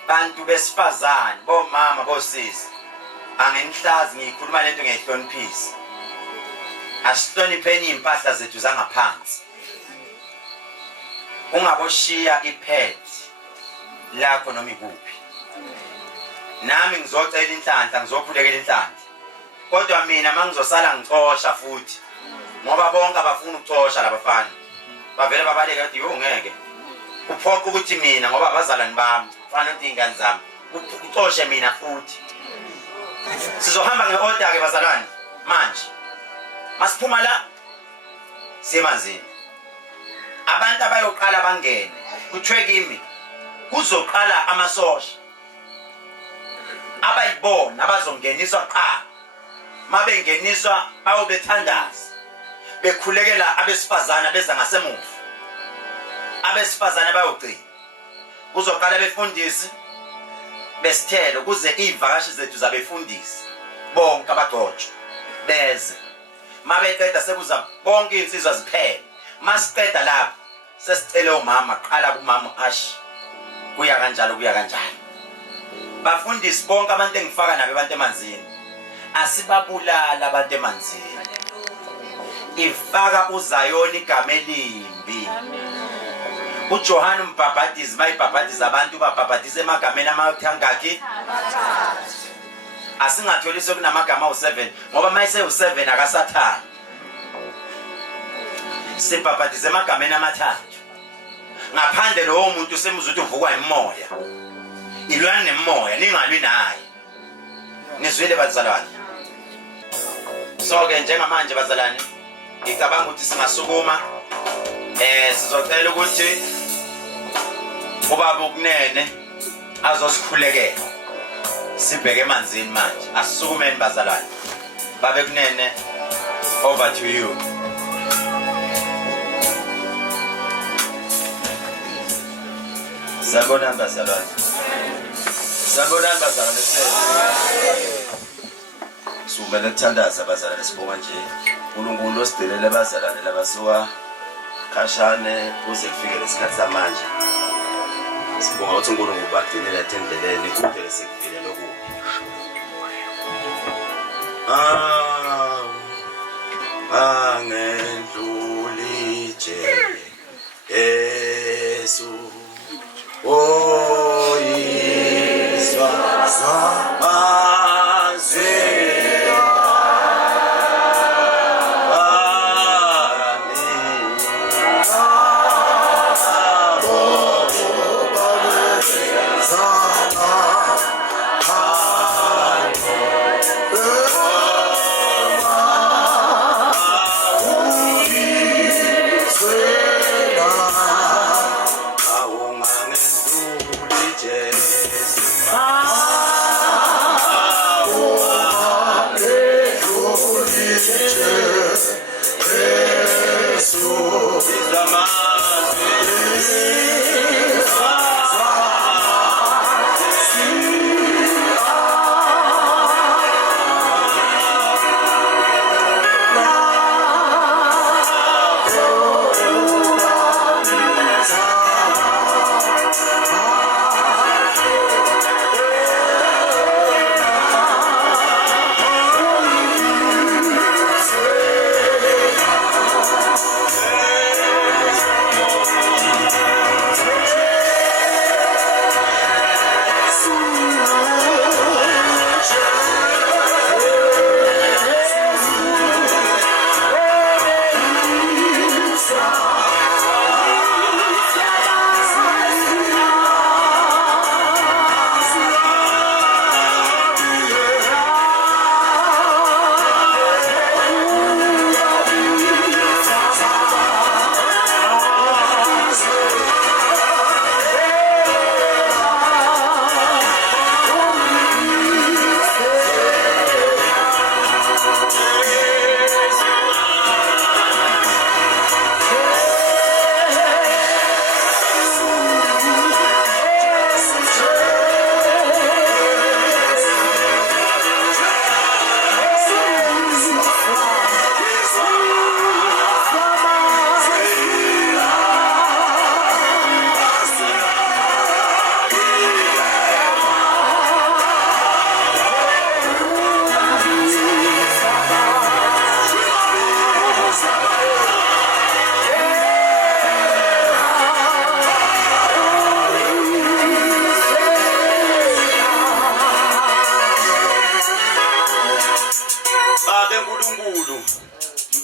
bantu besifazane bomama bosisi angenihlazi ngikhuluma lento ngehloniphisi asihlonipheni impahla zethu zangaphansi ungaboshiya ipad lakho noma ikuphi nami ngizocela inhlanhla ngizokhulekela inhlanhla kodwa mina mangizosala ngicosha futhi ngoba bonke abafuna ukucosha labafana bavele babaleke bathi yo ngeke uphoqa ukuthi mina ngoba abazalwane bami fana ukuthi ingane zami ucoshe mina futhi sizohamba ngeorder ke bazalwane manje masiphuma la siyemanzini abantu abayoqala bangene kuthiwe kimi kuzoqala amasosha abayibona abazongeniswa qha mabengeniswa bayobethandaza bekhulekela abesifazana beza ngasemuva abesifazana bayogcina kuzoqala befundisi besithelo kuze ivakashi zethu zabefundisi bonke abagcotshwa beze mabeqeda sekuza bonke insizwa ziphele masiqeda lapha sesicela umama qala kumama ashi kuya kanjalo bafundisi bonke abantu engifaka nabo abantu emanzini asibabulala abantu emanzini ifaka uZayoni igama elimbi uJohana umbhabhadizi bayibhabhadiza abantu babhabhadiza emagameni amathangaki asingatholi sokunamagama u7 ngoba mayise u7 akasathani sibhabhadiza emagameni amathathu ngaphandle lo muntu semuzwe ukuthi uvukwa imoya ilwana nemoya ningalwi naye nizwile bazalwane so ke njengamanje bazalwane ngicabanga ukuthi singasukuma sizocela ukuthi ubaba ukunene azosikhulekela sibheke emanzini manje asisukumeni bazalwane babe kunene over to you. Sabona bazalwane. Sabona bazalwane sumele ukuthandaza abazalwane sibonga nje. uNkulunkulu osidelele abazalwane labasuka khashane kuze kufike lesikhathi samanje. Sibonga ukuthi uNkulunkulu ubagcinele endleleni kude lesikuvile lokubi. Angendluli nje Yesu oyiswa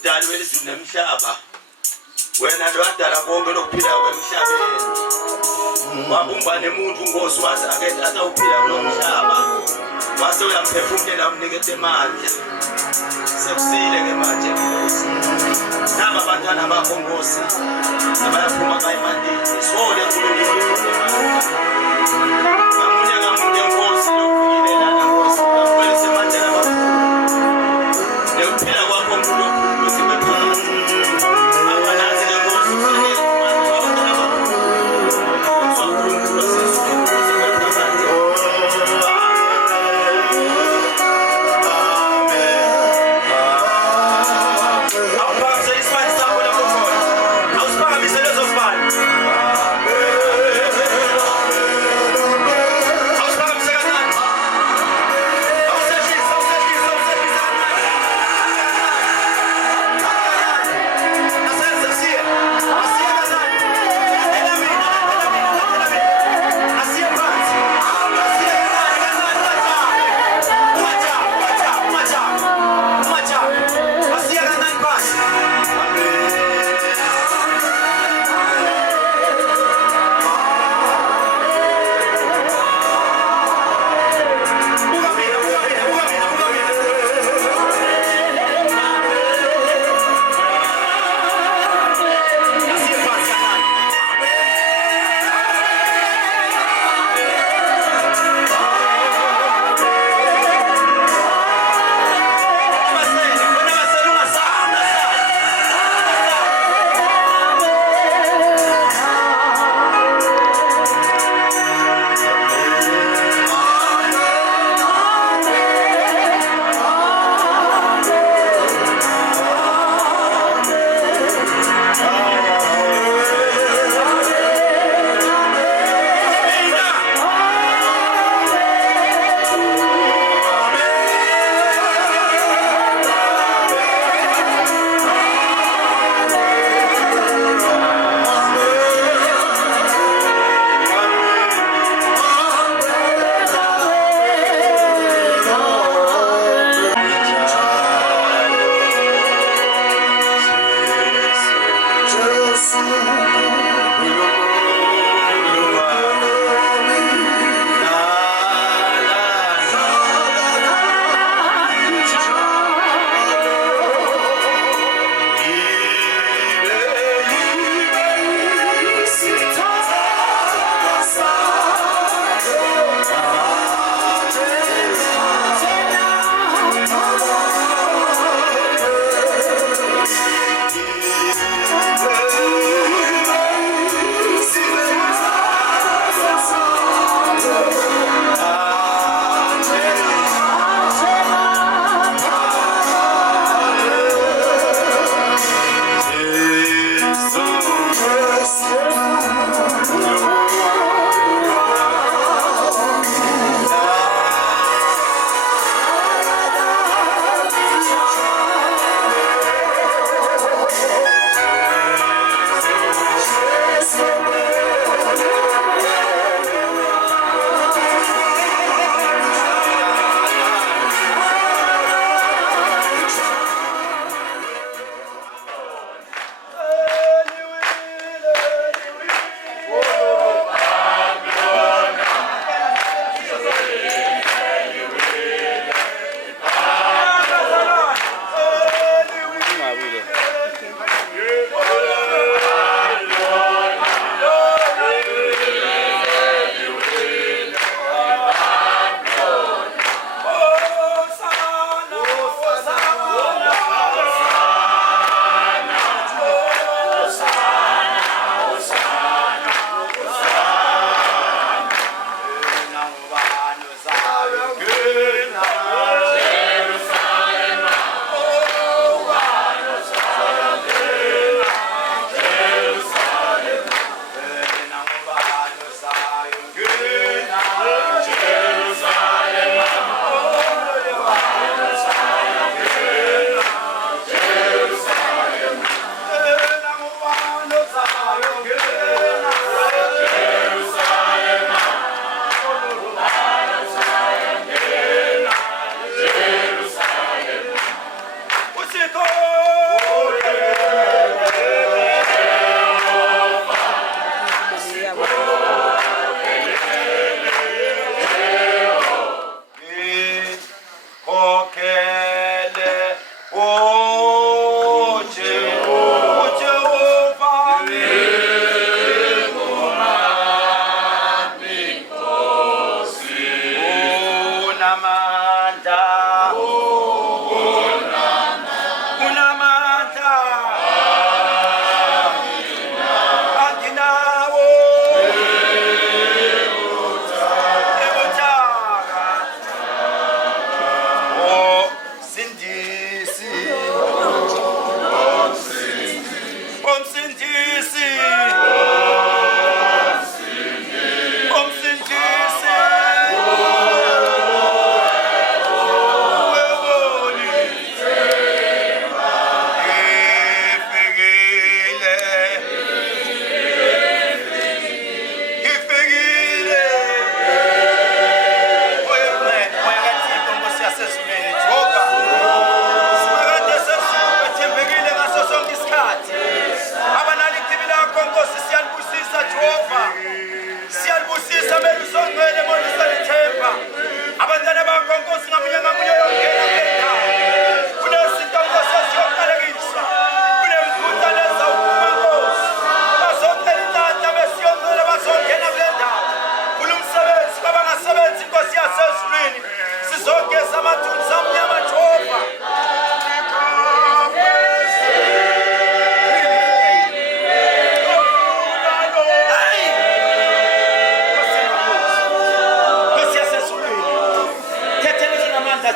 Mdali welizulu nemhlaba wena lo wadala konke lokuphila kwemhlabeni wabumba nemuntu Nkosi wathi ake atawuphila kulo mhlaba wase uyamphefumulela umnikeze amandla sekusile ke manje Nkosi naba abantwana bakho Nkosi abayaphuma bayimandile sole uNkulunkulu ngamunye Nkosi lokuphila Nkosi bakwelise manje amakhulu nekuphila kwakho uNkulunkulu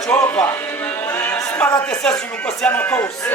Jehova. Simakade sezulu Nkosi yamakhosi.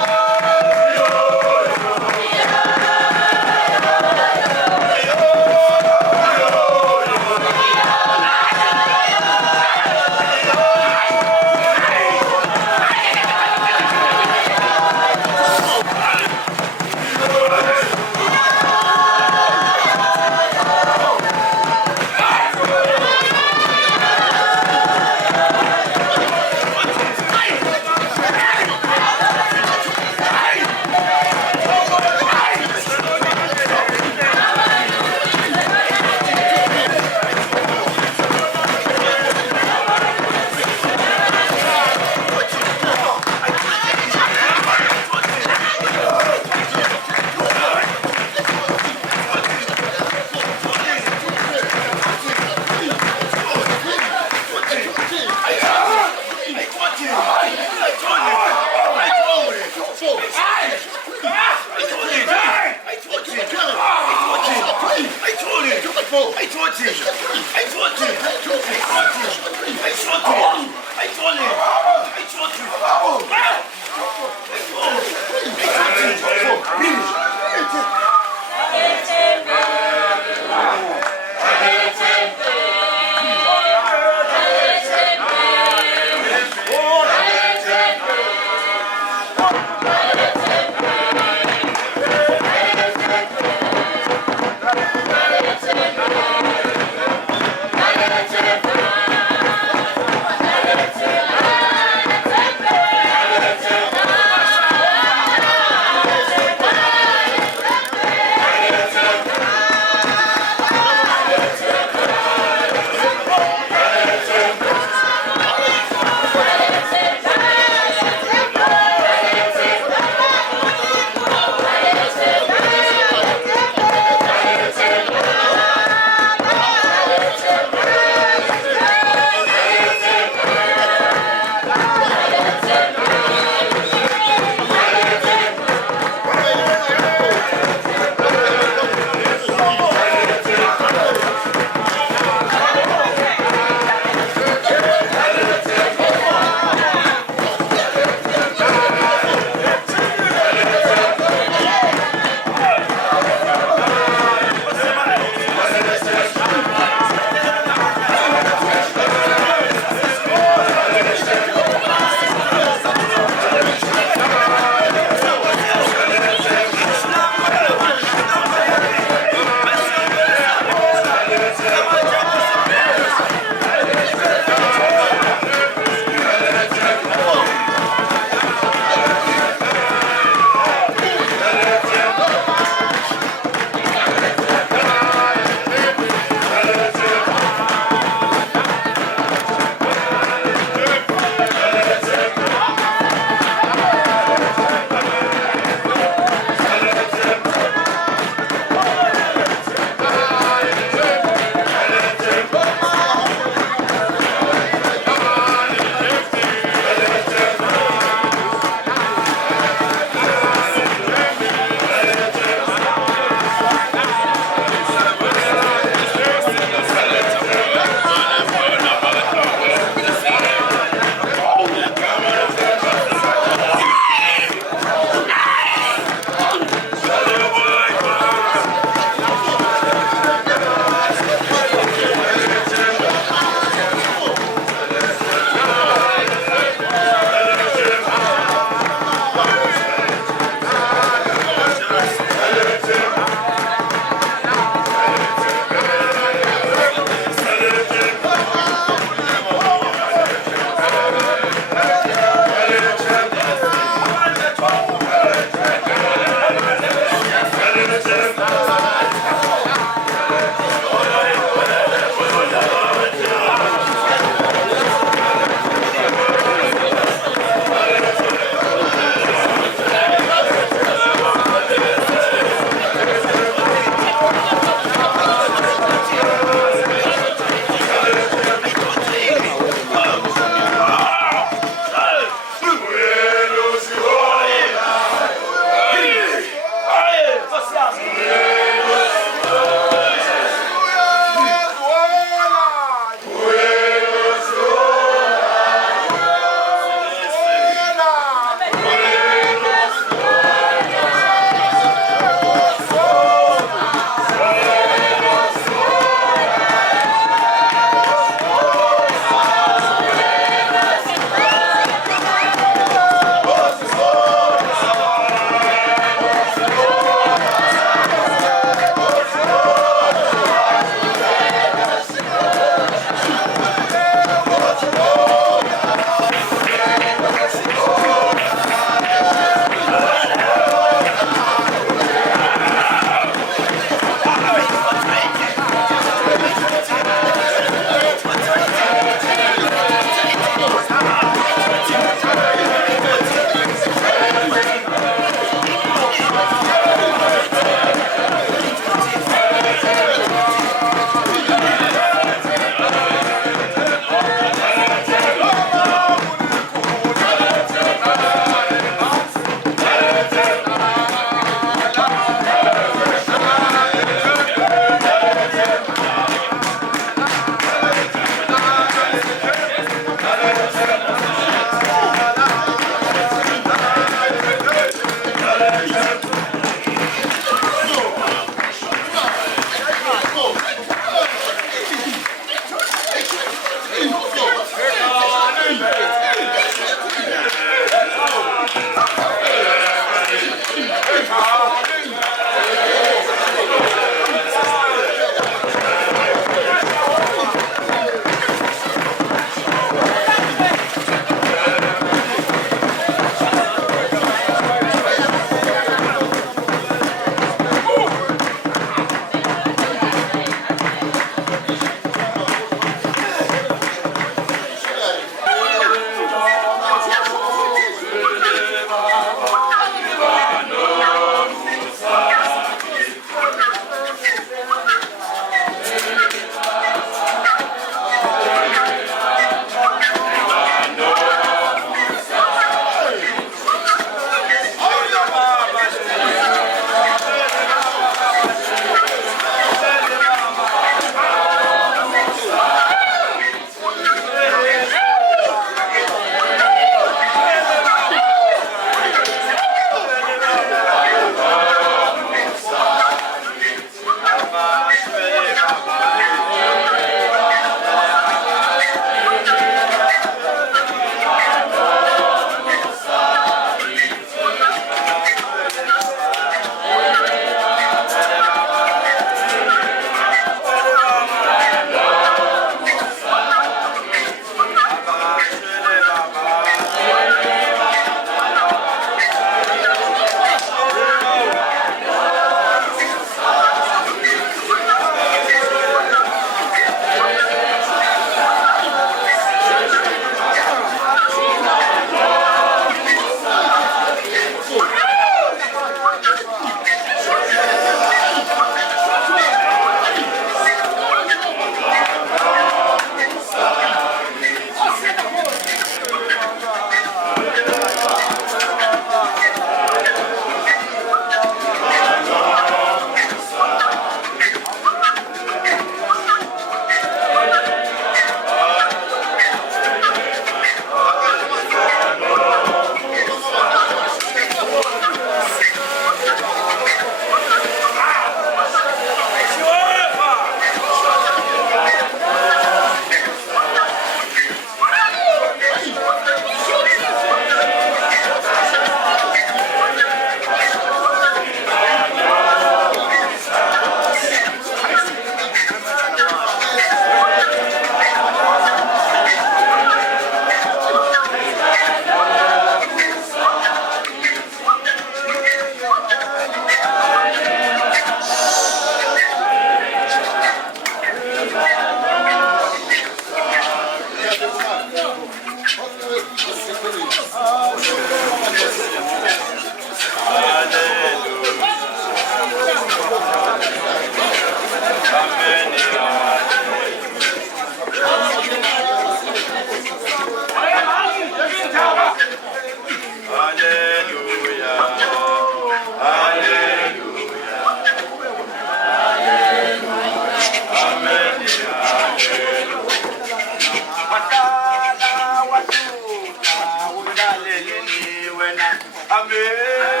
wena. Amen.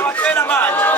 Ngiyabacela manje.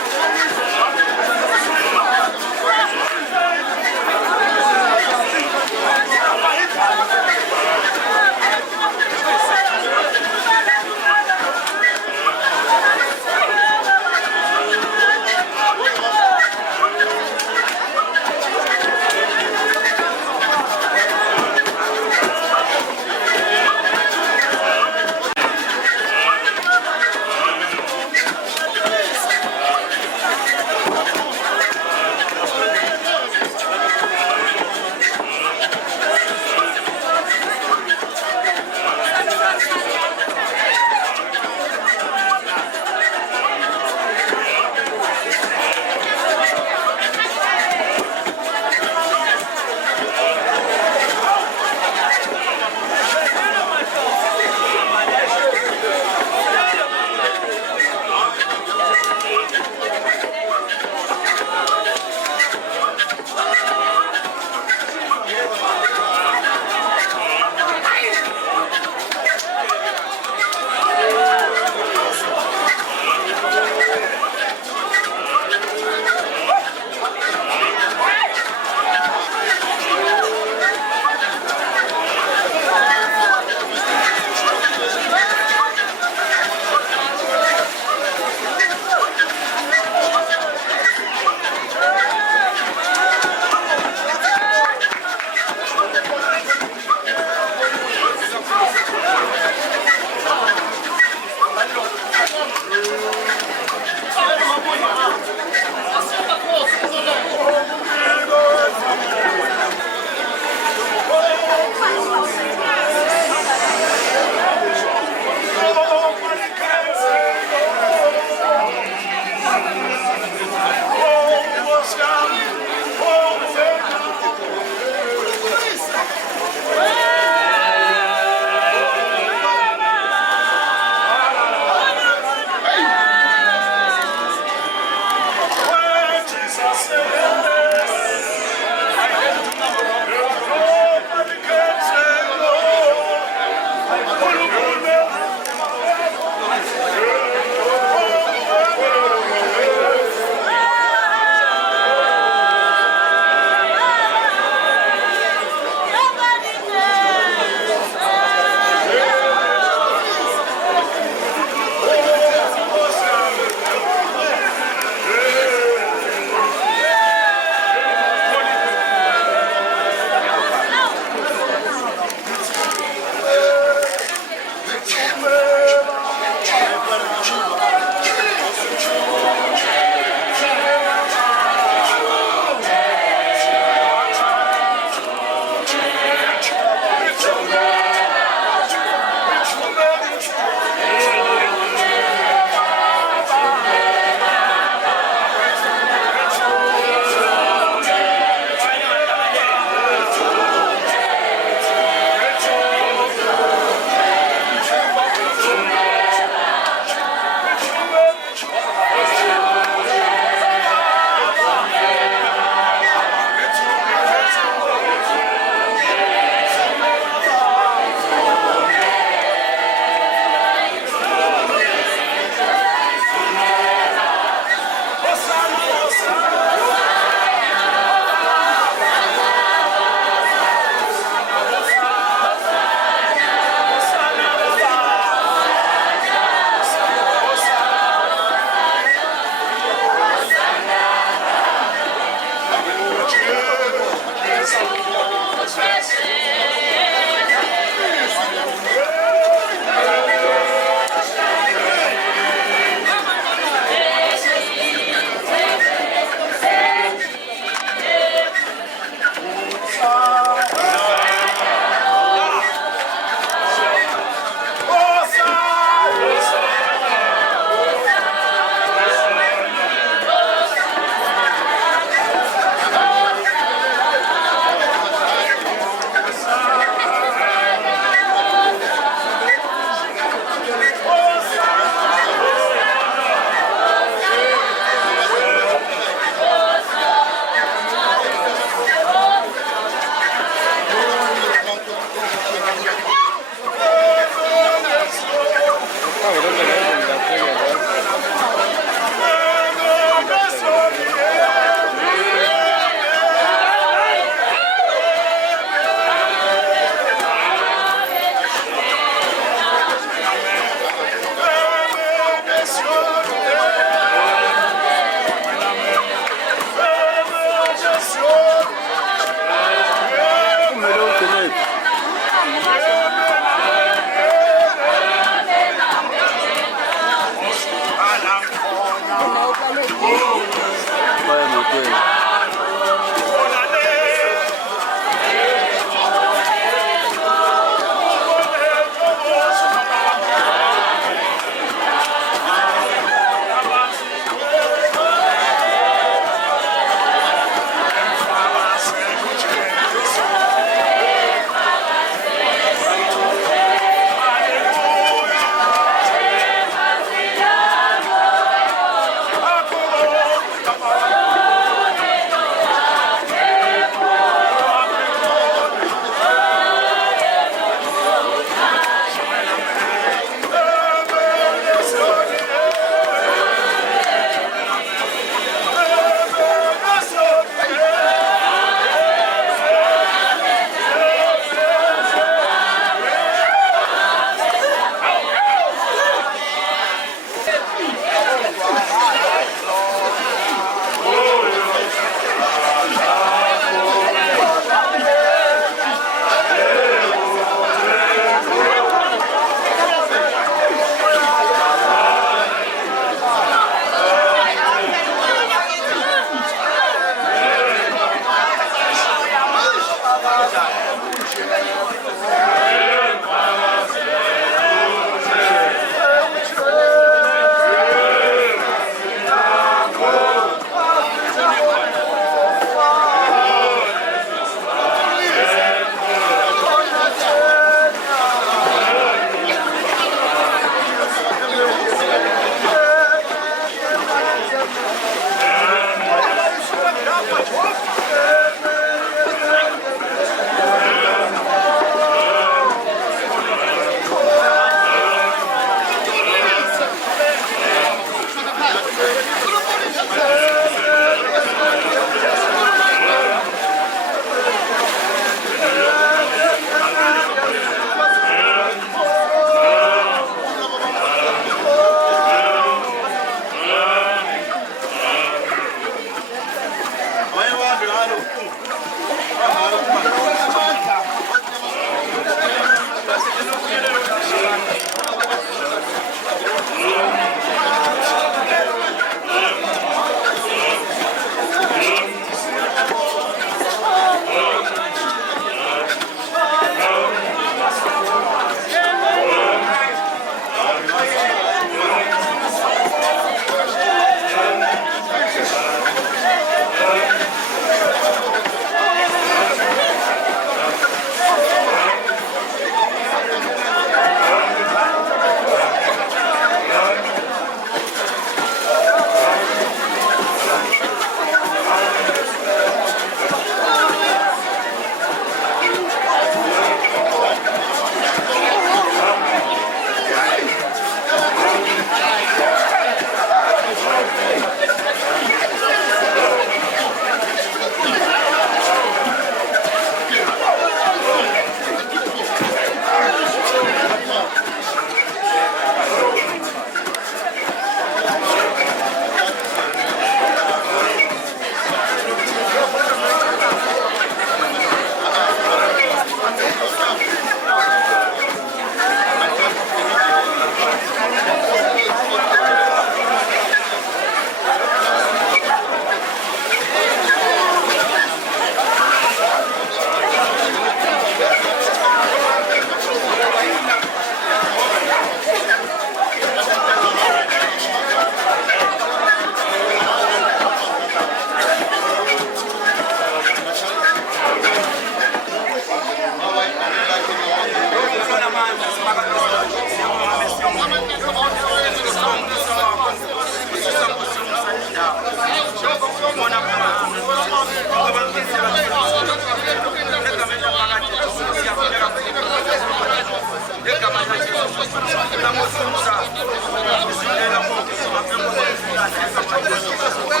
Thank you.